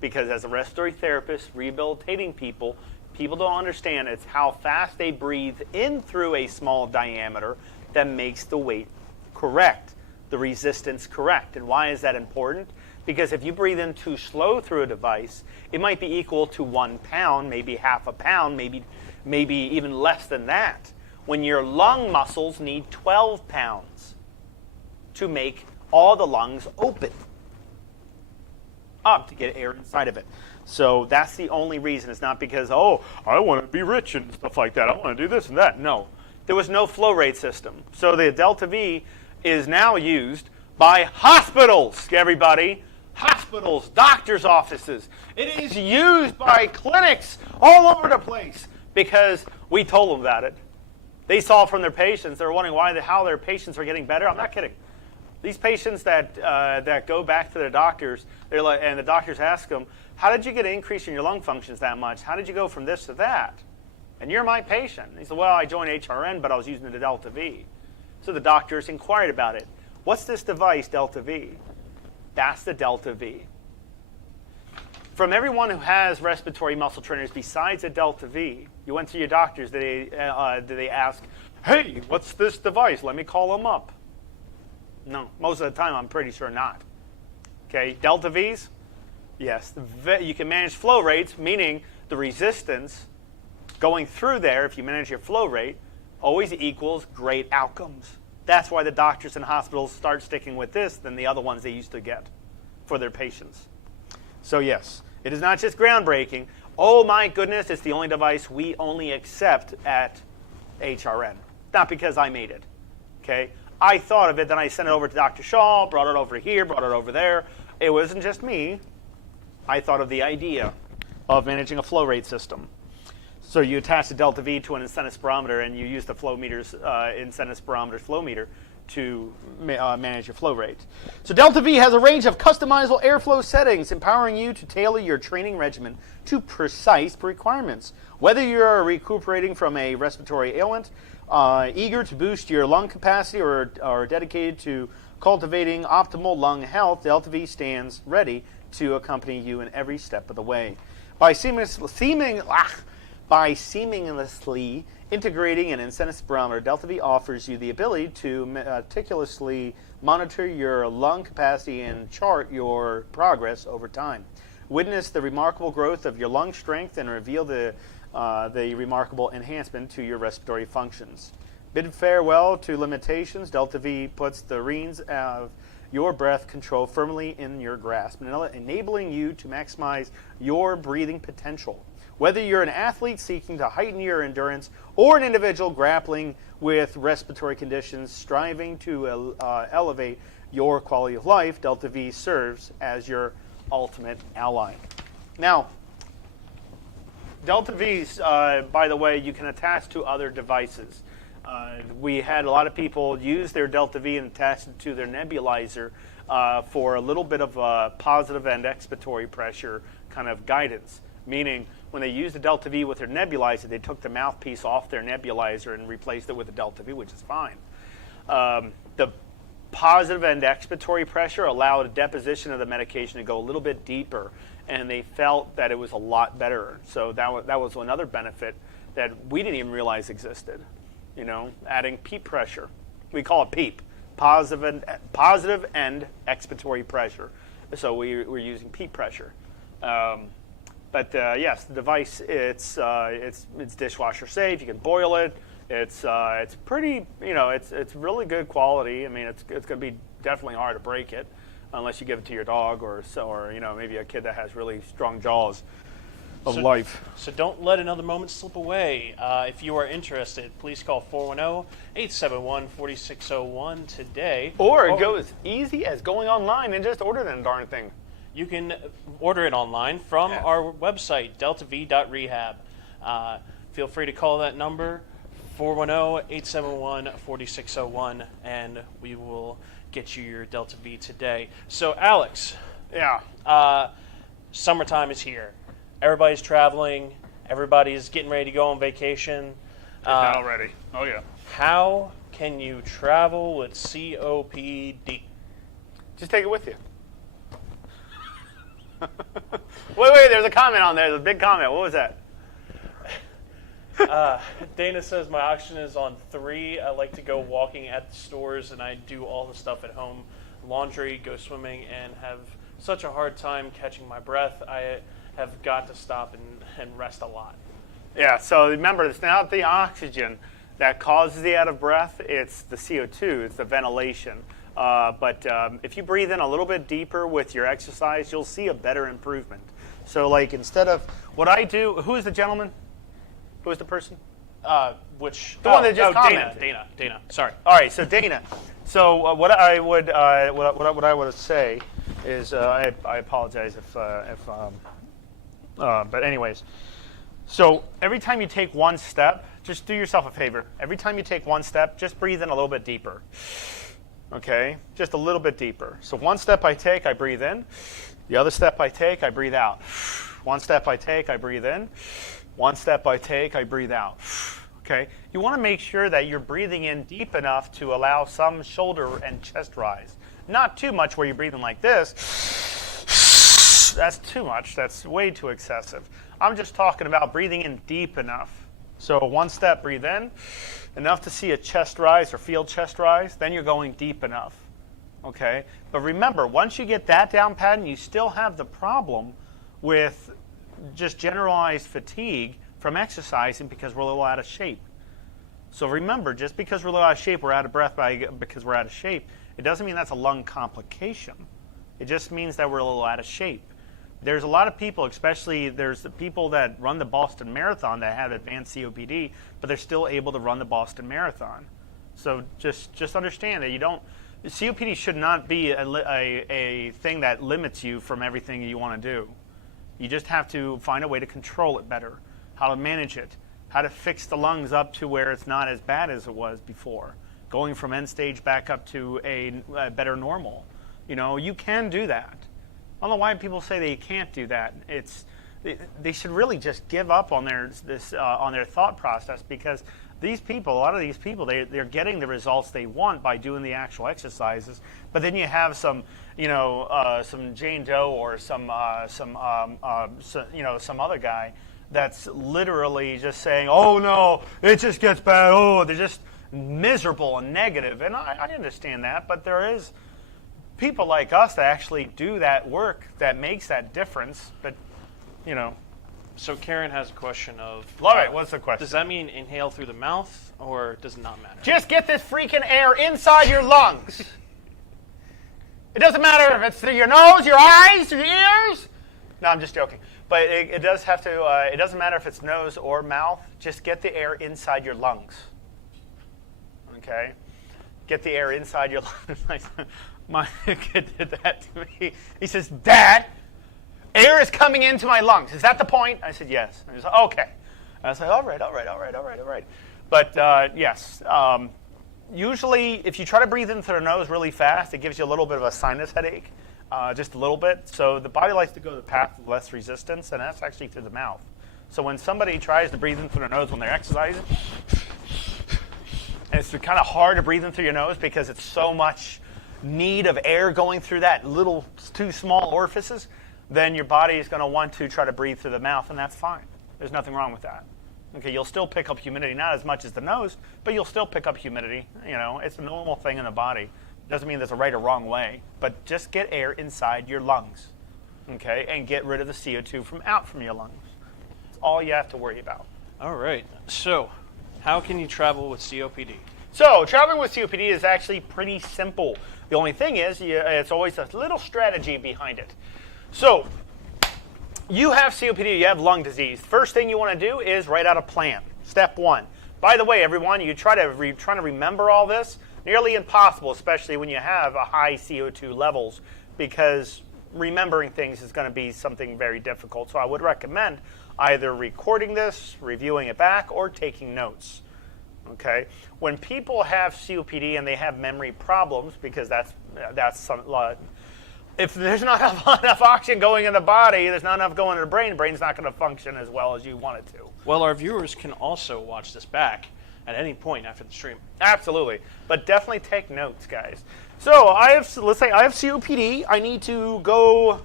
Because as a respiratory therapist, rehabilitating people, people don't understand it's how fast they breathe in through a small diameter that makes the weight correct, the resistance correct. And why is that important? Because if you breathe in too slow through a device, it might be equal to 1 pound, maybe half a pound, maybe even less than that. When your lung muscles need 12 pounds to make all the lungs open up to get air inside of it. So that's the only reason. It's not because, oh, I want to be rich and stuff like that. I want to do this and that. No. There was no flow rate system. So the Delta V is now used by hospitals, everybody. Hospitals, doctors' offices. It is used by clinics all over the place because we told them about it. They saw from their patients. They're wondering how their patients are getting better. I'm not kidding. These patients that go back to their doctors, they're like, and the doctors ask them, how did you get an increase in your lung functions that much? How did you go from this to that? And you're my patient. He said, well, I joined HRN, but I was using the Delta V. So the doctors inquired about it. What's this device, Delta V? That's the Delta V. From everyone who has respiratory muscle trainers besides the Delta V, you went to your doctors, did they ask, hey, what's this device? Let me call them up. No, most of the time I'm pretty sure not. Okay, Delta Vs? Yes, you can manage flow rates, meaning the resistance going through there, if you manage your flow rate, always equals great outcomes. That's why the doctors and hospitals start sticking with this than the other ones they used to get for their patients. So yes, it is not just groundbreaking. Oh my goodness, it's the only device we only accept at HRN. Not because I made it, okay? I thought of it, then I sent it over to Dr. Shaw, brought it over here, brought it over there. It wasn't just me. I thought of the idea of managing a flow rate system. So you attach the Delta V to an incentive spirometer, and you use the flow meter's incentive spirometer flow meter to manage your flow rate. So Delta V has a range of customizable airflow settings, empowering you to tailor your training regimen to precise requirements. Whether you're recuperating from a respiratory ailment, eager to boost your lung capacity, or dedicated to cultivating optimal lung health, Delta V stands ready to accompany you in every step of the way. By seamlessly integrating an incentive spirometer, Delta V offers you the ability to meticulously monitor your lung capacity and chart your progress over time. Witness the remarkable growth of your lung strength and reveal the remarkable enhancement to your respiratory functions. Bid farewell to limitations. Delta V puts the reins of your breath control firmly in your grasp, enabling you to maximize your breathing potential. Whether you're an athlete seeking to heighten your endurance or an individual grappling with respiratory conditions striving to elevate your quality of life, Delta V serves as your ultimate ally. Now, Delta Vs, by the way, you can attach to other devices. We had a lot of people use their Delta V and attach it to their nebulizer for a little bit of positive and expiratory pressure kind of guidance, meaning when they used the Delta V with their nebulizer, they took the mouthpiece off their nebulizer and replaced it with the Delta V, which is fine. The positive and expiratory pressure allowed a deposition of the medication to go a little bit deeper, and they felt that it was a lot better. So that was another benefit that we didn't even realize existed. You know, adding PEEP pressure. We call it PEEP, positive and expiratory pressure. So we're using PEEP pressure. But yes, the device, it's dishwasher safe. You can boil it. It's pretty, you know, it's really good quality. I mean, it's going to be definitely hard to break it unless you give it to your dog or you know, maybe a kid that has really strong jaws. of life. So don't let another moment slip away. If you are interested, please call 410-871-4601 today. Or go as easy as going online and just order that darn thing. You can order it online from our website, deltav.rehab. Feel free to call that number, 410-871-4601, and we will get you your Delta V today. So, Alex. Yeah. Summertime is here. Everybody's traveling. Everybody's getting ready to go on vacation. Not already. Oh, yeah. How can you travel with COPD? Just take it with you. Wait, there's a comment on there. There's a big comment. What was that? Dana says, my oxygen is on 3. I like to go walking at the stores, and I do all the stuff at home. Laundry, go swimming, and have such a hard time catching my breath. I have got to stop and rest a lot. Yeah, so remember, it's not the oxygen that causes the out of breath. It's the CO2. It's the ventilation. But if you breathe in a little bit deeper with your exercise, you'll see a better improvement. So, like, instead of what I do, who is the gentleman? Who is the person? The one that just commented. Dana. Sorry. All right. So Dana. So what I would say is I apologize if but anyways. So every time you take one step, just do yourself a favor. Every time you take one step, just breathe in a little bit deeper. Okay? Just a little bit deeper. So one step I take, I breathe in. The other step I take, I breathe out. One step I take, I breathe in. One step I take, I breathe out. Okay? You want to make sure that you're breathing in deep enough to allow some shoulder and chest rise. Not too much where you're breathing like this. That's too much. That's way too excessive. I'm just talking about breathing in deep enough. So one step, breathe in, enough to see a chest rise or feel chest rise, then you're going deep enough. Okay? But remember, once you get that down pat, and you still have the problem with just generalized fatigue from exercising because we're a little out of shape. So remember, just because we're a little out of shape, we're out of breath because we're out of shape, it doesn't mean that's a lung complication. It just means that we're a little out of shape. There's a lot of people, especially there's the people that run the Boston Marathon that have advanced COPD, but they're still able to run the Boston Marathon. So just understand that COPD should not be a thing that limits you from everything you want to do. You just have to find a way to control it better, how to manage it, how to fix the lungs up to where it's not as bad as it was before, going from end stage back up to a better normal. You can do that. I don't know why people say they can't do that. They should really just give up on their thought process, because a lot of these people, they're getting the results they want by doing the actual exercises. But then you have some Jane Doe or some other guy that's literally just saying, "Oh no, it just gets bad." Oh, they're just miserable and negative. And I understand that, but there is people like us that actually do that work that makes that difference. But So Karen has a question of... All right, what's the question? Does that mean inhale through the mouth, or does it not matter? Just get this freaking air inside your lungs. It doesn't matter if it's through your nose, your eyes, your ears. No, I'm just joking. But it does have to, it doesn't matter if it's nose or mouth. Just get the air inside your lungs. Okay? Get the air inside your lungs. My kid did that to me. He says, "Dad, air is coming into my lungs. Is that the point?" I said, "Yes." And he said, "Okay." I was like, all right. But yes, usually if you try to breathe in through the nose really fast, it gives you a little bit of a sinus headache, just a little bit. So the body likes to go the path of less resistance, and that's actually through the mouth. So when somebody tries to breathe in through their nose when they're exercising, and it's kind of hard to breathe in through your nose because it's so much need of air going through that little two small orifices, then your body is going to want to try to breathe through the mouth, and that's fine. There's nothing wrong with that. Okay, you'll still pick up humidity, not as much as the nose, but you'll still pick up humidity. It's a normal thing in the body. Doesn't mean there's a right or wrong way, but just get air inside your lungs, okay, and get rid of the CO2 out from your lungs. That's all you have to worry about. All right. So, how can you travel with COPD? So, traveling with COPD is actually pretty simple. The only thing is, it's always a little strategy behind it. So, you have COPD, you have lung disease. First thing you want to do is write out a plan. Step 1. By the way, everyone, you trying to remember all this, nearly impossible, especially when you have a high CO2 levels, because remembering things is going to be something very difficult. So I would recommend either recording this, reviewing it back, or taking notes. Okay? When people have COPD and they have memory problems, because that's some, if there's not enough oxygen going in the body, there's not enough going in the brain's not going to function as well as you want it to. Well, our viewers can also watch this back at any point after the stream. Absolutely. But definitely take notes, guys. So let's say I have COPD. I need to go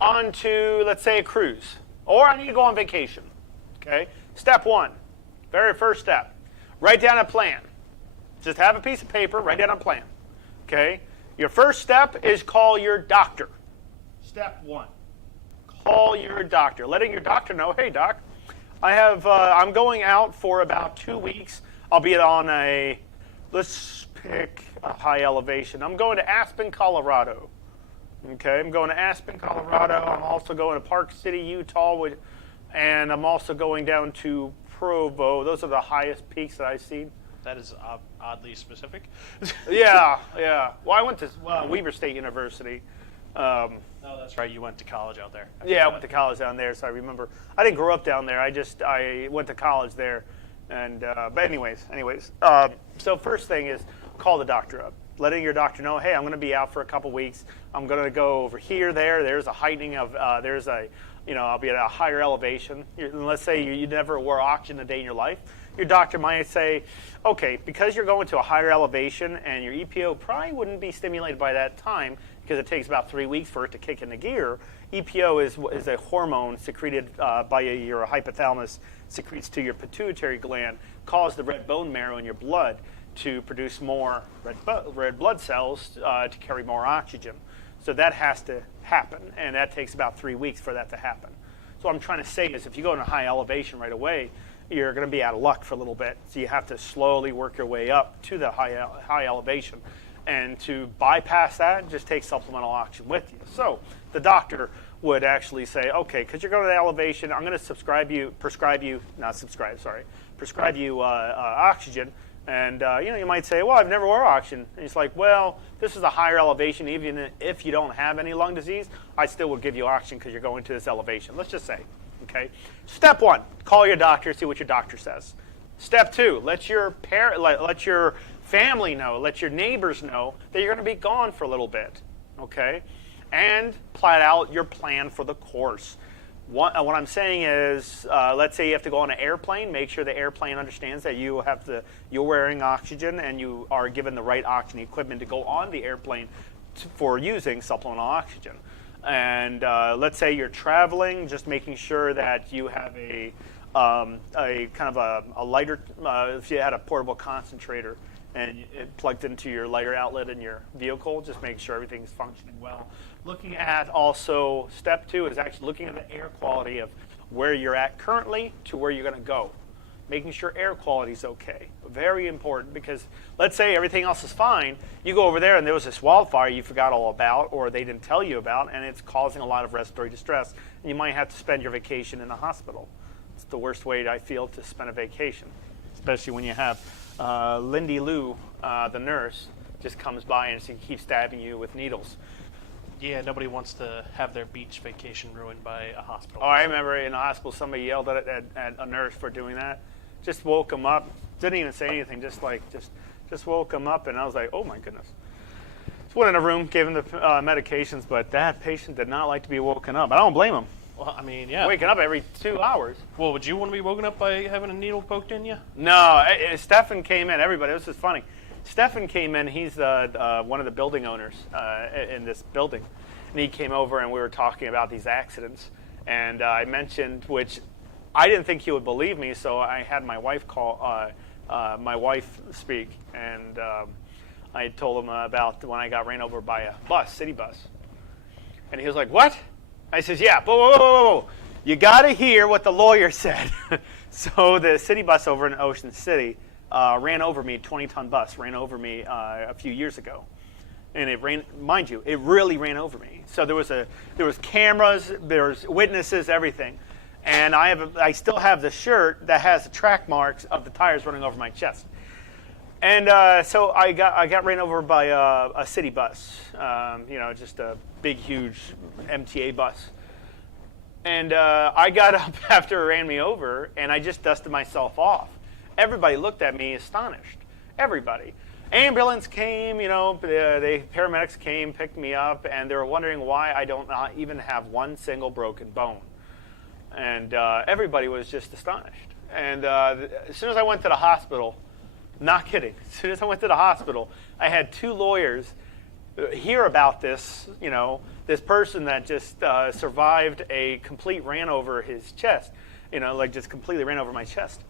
on to, let's say, a cruise. Or I need to go on vacation. Okay? Step 1. Very first step. Write down a plan. Just have a piece of paper, write down a plan. Okay? Your first step is call your doctor. Step 1. Call your doctor. Letting your doctor know, hey, doc, I'm going out for about 2 weeks. I'll be on let's pick a high elevation. I'm going to Aspen, Colorado. Okay, I'm going to Aspen, Colorado. I'm also going to Park City, Utah, and I'm also going down to Provo. Those are the highest peaks that I've seen. That is oddly specific. Yeah. Well, I went to Weber State University. Oh, that's right. You went to college out there. I went to college down there, so I remember. I didn't grow up down there. I went to college there, and but anyways. So first thing is call the doctor up, letting your doctor know, hey, I'm going to be out for a couple weeks. I'm going to go over here, there. There's a heightening of I'll be at a higher elevation. Let's say you never wore oxygen a day in your life. Your doctor might say, okay, because you're going to a higher elevation and your EPO probably wouldn't be stimulated by that time because it takes about 3 weeks for it to kick into gear. EPO is a hormone secreted by your hypothalamus, secretes to your pituitary gland, cause the red bone marrow in your blood to produce more red blood cells to carry more oxygen. So that has to happen, and that takes about 3 weeks for that to happen. So what I'm trying to say is if you go in a high elevation right away, you're going to be out of luck for a little bit. So you have to slowly work your way up to the high elevation. And to bypass that, just take supplemental oxygen with you. So the doctor would actually say, okay, because you're going to the elevation, I'm going to prescribe you oxygen. And you might say, well, I've never wore oxygen. And he's like, well, this is a higher elevation. Even if you don't have any lung disease, I still will give you oxygen because you're going to this elevation. Let's just say. Okay. Step 1, call your doctor, see what your doctor says. Step 2, let your family know, let your neighbors know that you're going to be gone for a little bit. Okay. And plan out your plan for the course. What I'm saying is, let's say you have to go on an airplane. Make sure the airplane understands that you're wearing oxygen and you are given the right oxygen equipment to go on the airplane for using supplemental oxygen. And let's say you're traveling, just making sure that you have a kind of a lighter. If you had a portable concentrator and it plugged into your lighter outlet in your vehicle, just make sure everything's functioning well. Looking at also step 2 is actually looking at the air quality of where you're at currently to where you're going to go. Making sure air quality is okay. Very important, because let's say everything else is fine. You go over there and there was this wildfire you forgot all about or they didn't tell you about, and it's causing a lot of respiratory distress. And you might have to spend your vacation in the hospital. It's the worst way, I feel, to spend a vacation, especially when you have Lindy Lou, the nurse, just comes by and she keeps stabbing you with needles. Yeah, nobody wants to have their beach vacation ruined by a hospital. Oh, I remember in the hospital somebody yelled at a nurse for doing that. Just woke him up. Didn't even say anything. Just woke him up, and I was like, oh my goodness. Just went in a room, gave him the medications, but that patient did not like to be woken up. I don't blame him. Well, I mean, yeah. Waking up every 2 hours. Well, would you want to be woken up by having a needle poked in you? No. Stefan came in. Everybody, this is funny. Stefan came in. He's one of the building owners in this building. And he came over, and we were talking about these accidents. And I mentioned, which I didn't think he would believe me, so I had my wife speak. And I told him about when I got ran over by a bus, city bus. And he was like, what? I says, yeah, whoa. You got to hear what the lawyer said. So the city bus over in Ocean City ran over me, 20-ton bus, ran over me a few years ago. and it ran. Mind you, it really ran over me. So there was cameras, there's witnesses, everything, and I still have the shirt that has the track marks of the tires running over my chest. And so I got ran over by a city bus, just a big, huge MTA bus. And I got up after it ran me over, and I just dusted myself off. Everybody looked at me astonished. Everybody. Ambulance came, the paramedics came, picked me up, and they were wondering why I don't not even have one single broken bone. And everybody was just astonished. And as soon as I went to the hospital, not kidding, as soon as I went to the hospital, I had 2 lawyers hear about this, this person that just survived a complete ran over his chest, just completely ran over my chest.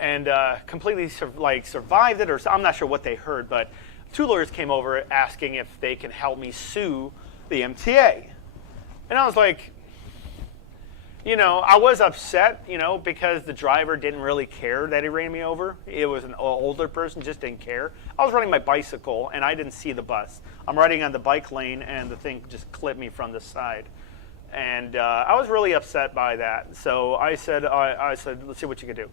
And completely survived it, or I'm not sure what they heard, but 2 lawyers came over asking if they can help me sue the MTA. And I was like, I was upset, because the driver didn't really care that he ran me over. It was an older person, just didn't care. I was riding my bicycle, and I didn't see the bus. I'm riding on the bike lane, and the thing just clipped me from the side. And I was really upset by that. So I said, let's see what you can do.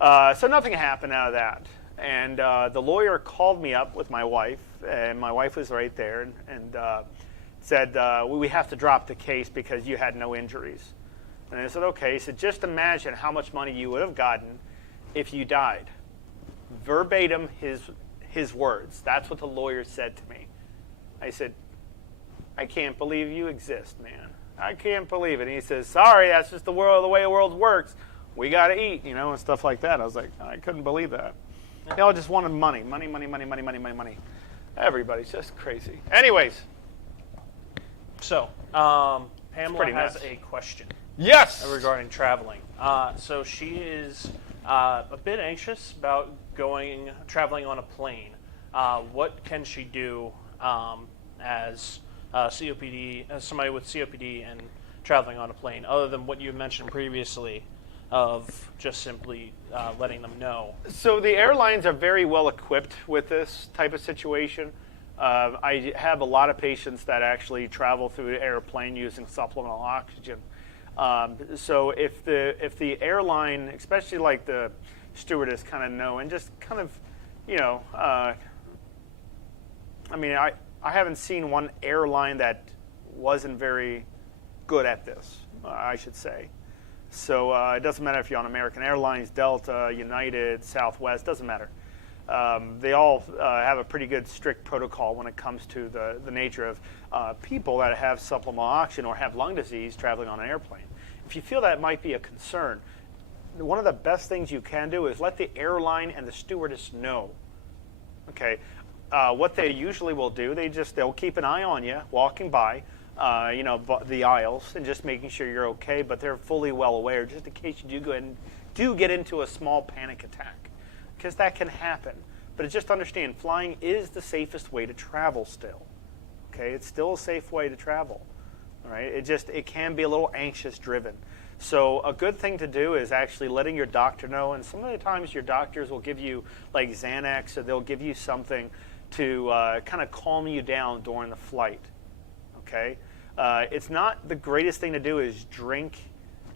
So nothing happened out of that. And the lawyer called me up with my wife, and my wife was right there, and said, we have to drop the case because you had no injuries. And I said, okay. He said, just imagine how much money you would have gotten if you died. Verbatim, his words. That's what the lawyer said to me. I said, I can't believe you exist, man. I can't believe it. And he says, sorry, that's just the way the world works. We got to eat, and stuff like that. I was like, I couldn't believe that. They all just wanted money. Money. Everybody's just crazy. Anyways. So, Pamela has a question. Yes. Regarding traveling. So she is a bit anxious about traveling on a plane. What can she do as COPD, as somebody with COPD and traveling on a plane, other than what you mentioned previously of just simply letting them know? So the airlines are very well equipped with this type of situation. I have a lot of patients that actually travel through the airplane using supplemental oxygen. So if the airline, especially like the stewardess, kind of know and just kind of, I haven't seen one airline that wasn't very good at this, I should say. So it doesn't matter if you're on American Airlines, Delta, United, Southwest, doesn't matter. They all have a pretty good strict protocol when it comes to the nature of people that have supplemental oxygen or have lung disease traveling on an airplane. If you feel that might be a concern, one of the best things you can do is let the airline and the stewardess know. Okay, what they usually will do, they'll keep an eye on you walking by, the aisles, and just making sure you're okay. But they're fully well aware, just in case you do get into a small panic attack, because that can happen. But just understand, flying is the safest way to travel still. Okay, it's still a safe way to travel. All right, it can be a little anxious driven. So a good thing to do is actually letting your doctor know, and some of the times your doctors will give you like Xanax, or they'll give you something to kind of calm you down during the flight. Okay, it's not the greatest thing to do is drink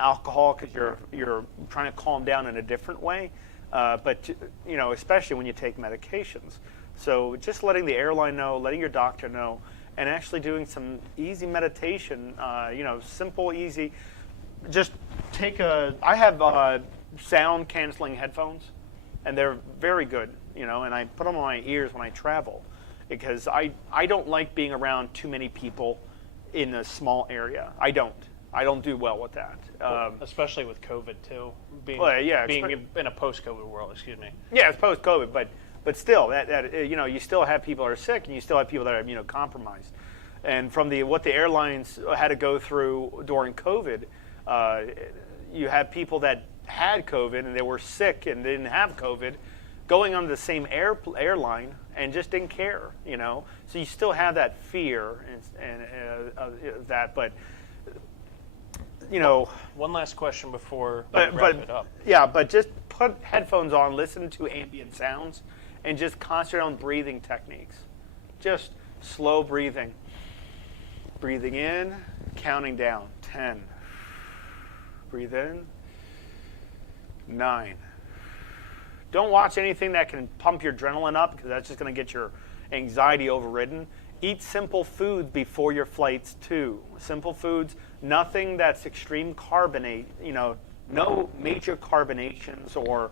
alcohol because you're trying to calm down in a different way, but especially when you take medications. So just letting the airline know, letting your doctor know, and actually doing some easy meditation, simple, easy. Just I have sound canceling headphones, and they're very good, and I put them on my ears when I travel, because I don't like being around too many people in a small area. I don't do well with that. Especially with COVID too, being in a post-COVID world, excuse me. Yeah, it's post-COVID, but still, that you still have people that are sick, and you still have people that are immunocompromised. And from what the airlines had to go through during COVID, you had people that had COVID and they were sick and didn't have COVID, going on the same airline and just didn't care. So you still have that fear and that, but. One last question before we wrap it up. Yeah, but just put headphones on, listen to ambient sounds, and just concentrate on breathing techniques. Just Slow breathing. Breathing in, counting down. 10. Breathe in. 9. Don't watch anything that can pump your adrenaline up because that's just going to get your anxiety overridden. Eat simple foods before your flights too. Simple foods, nothing that's extreme carbonate, no major carbonations or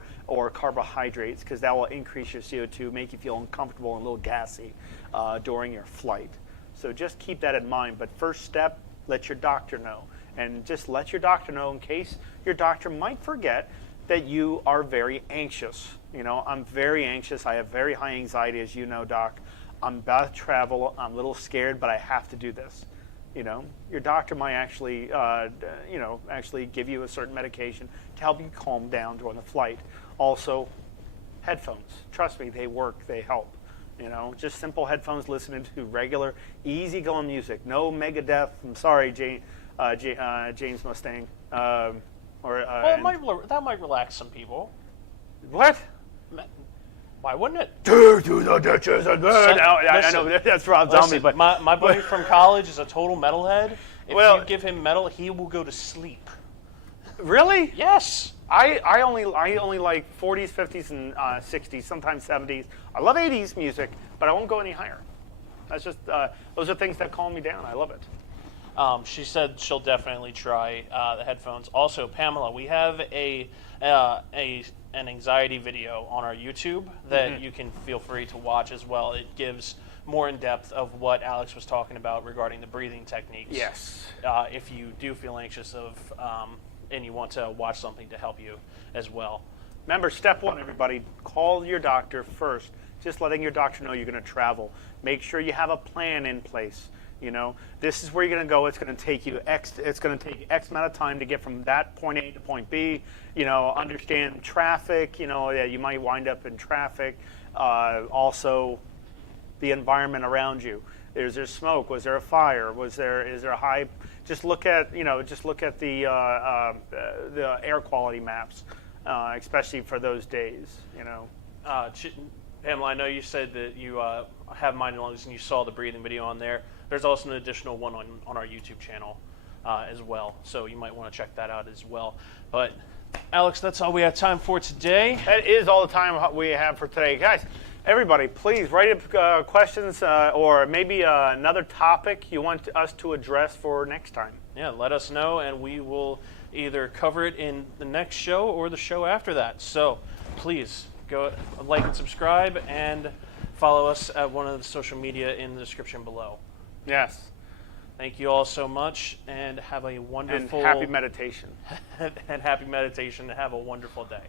carbohydrates because that will increase your CO2, make you feel uncomfortable and a little gassy during your flight. So just keep that in mind. But first step, let your doctor know. And just let your doctor know in case your doctor might forget that you are very anxious. I'm very anxious. I have very high anxiety, as you know, Doc. I'm about to travel. I'm a little scared, but I have to do this. Your doctor might actually, actually give you a certain medication to help you calm down during the flight. Also, headphones. Trust me, they work. They help. Just simple headphones listening to regular, easygoing music. No Megadeth. I'm sorry, James Mustang. That might relax some people. What? Why wouldn't it? I know that's Rob Zombie, but my buddy from college is a total metalhead. If you give him metal, he will go to sleep. Really? Yes. I only like 40s, 50s, and 60s, sometimes 70s. I love 80s music, but I won't go any higher. That's just those are things that calm me down. I love it. She said she'll definitely try the headphones. Also, Pamela, we have an anxiety video on our YouTube that you can feel free to watch as well. It gives more in depth of what Alex was talking about regarding the breathing techniques. Yes. If you do feel anxious and you want to watch something to help you as well. Remember, step 1, everybody, call your doctor first. Just letting your doctor know you're going to travel. Make sure you have a plan in place. This is where you're going to go. It's going to take you It's going to take X amount of time to get from that point A to point B. Understand traffic. That you might wind up in traffic. Also, the environment around you. Is there smoke? Was there a fire? Is there a high? Just look at the air quality maps, especially for those days. Pamela, I know you said that you have mind and lungs and you saw the breathing video on there. There's also an additional one on our YouTube channel as well, so you might want to check that out as well. But Alex, that's all we have time for today. That is all the time we have for today, guys. Everybody, please write up questions or maybe another topic you want us to address for next time. Yeah, let us know, and we will either cover it in the next show or the show after that. So please go like and subscribe and follow us at one of the social media in the description below. Yes. Thank you all so much, and have a wonderful... And happy meditation. and happy meditation, and have a wonderful day.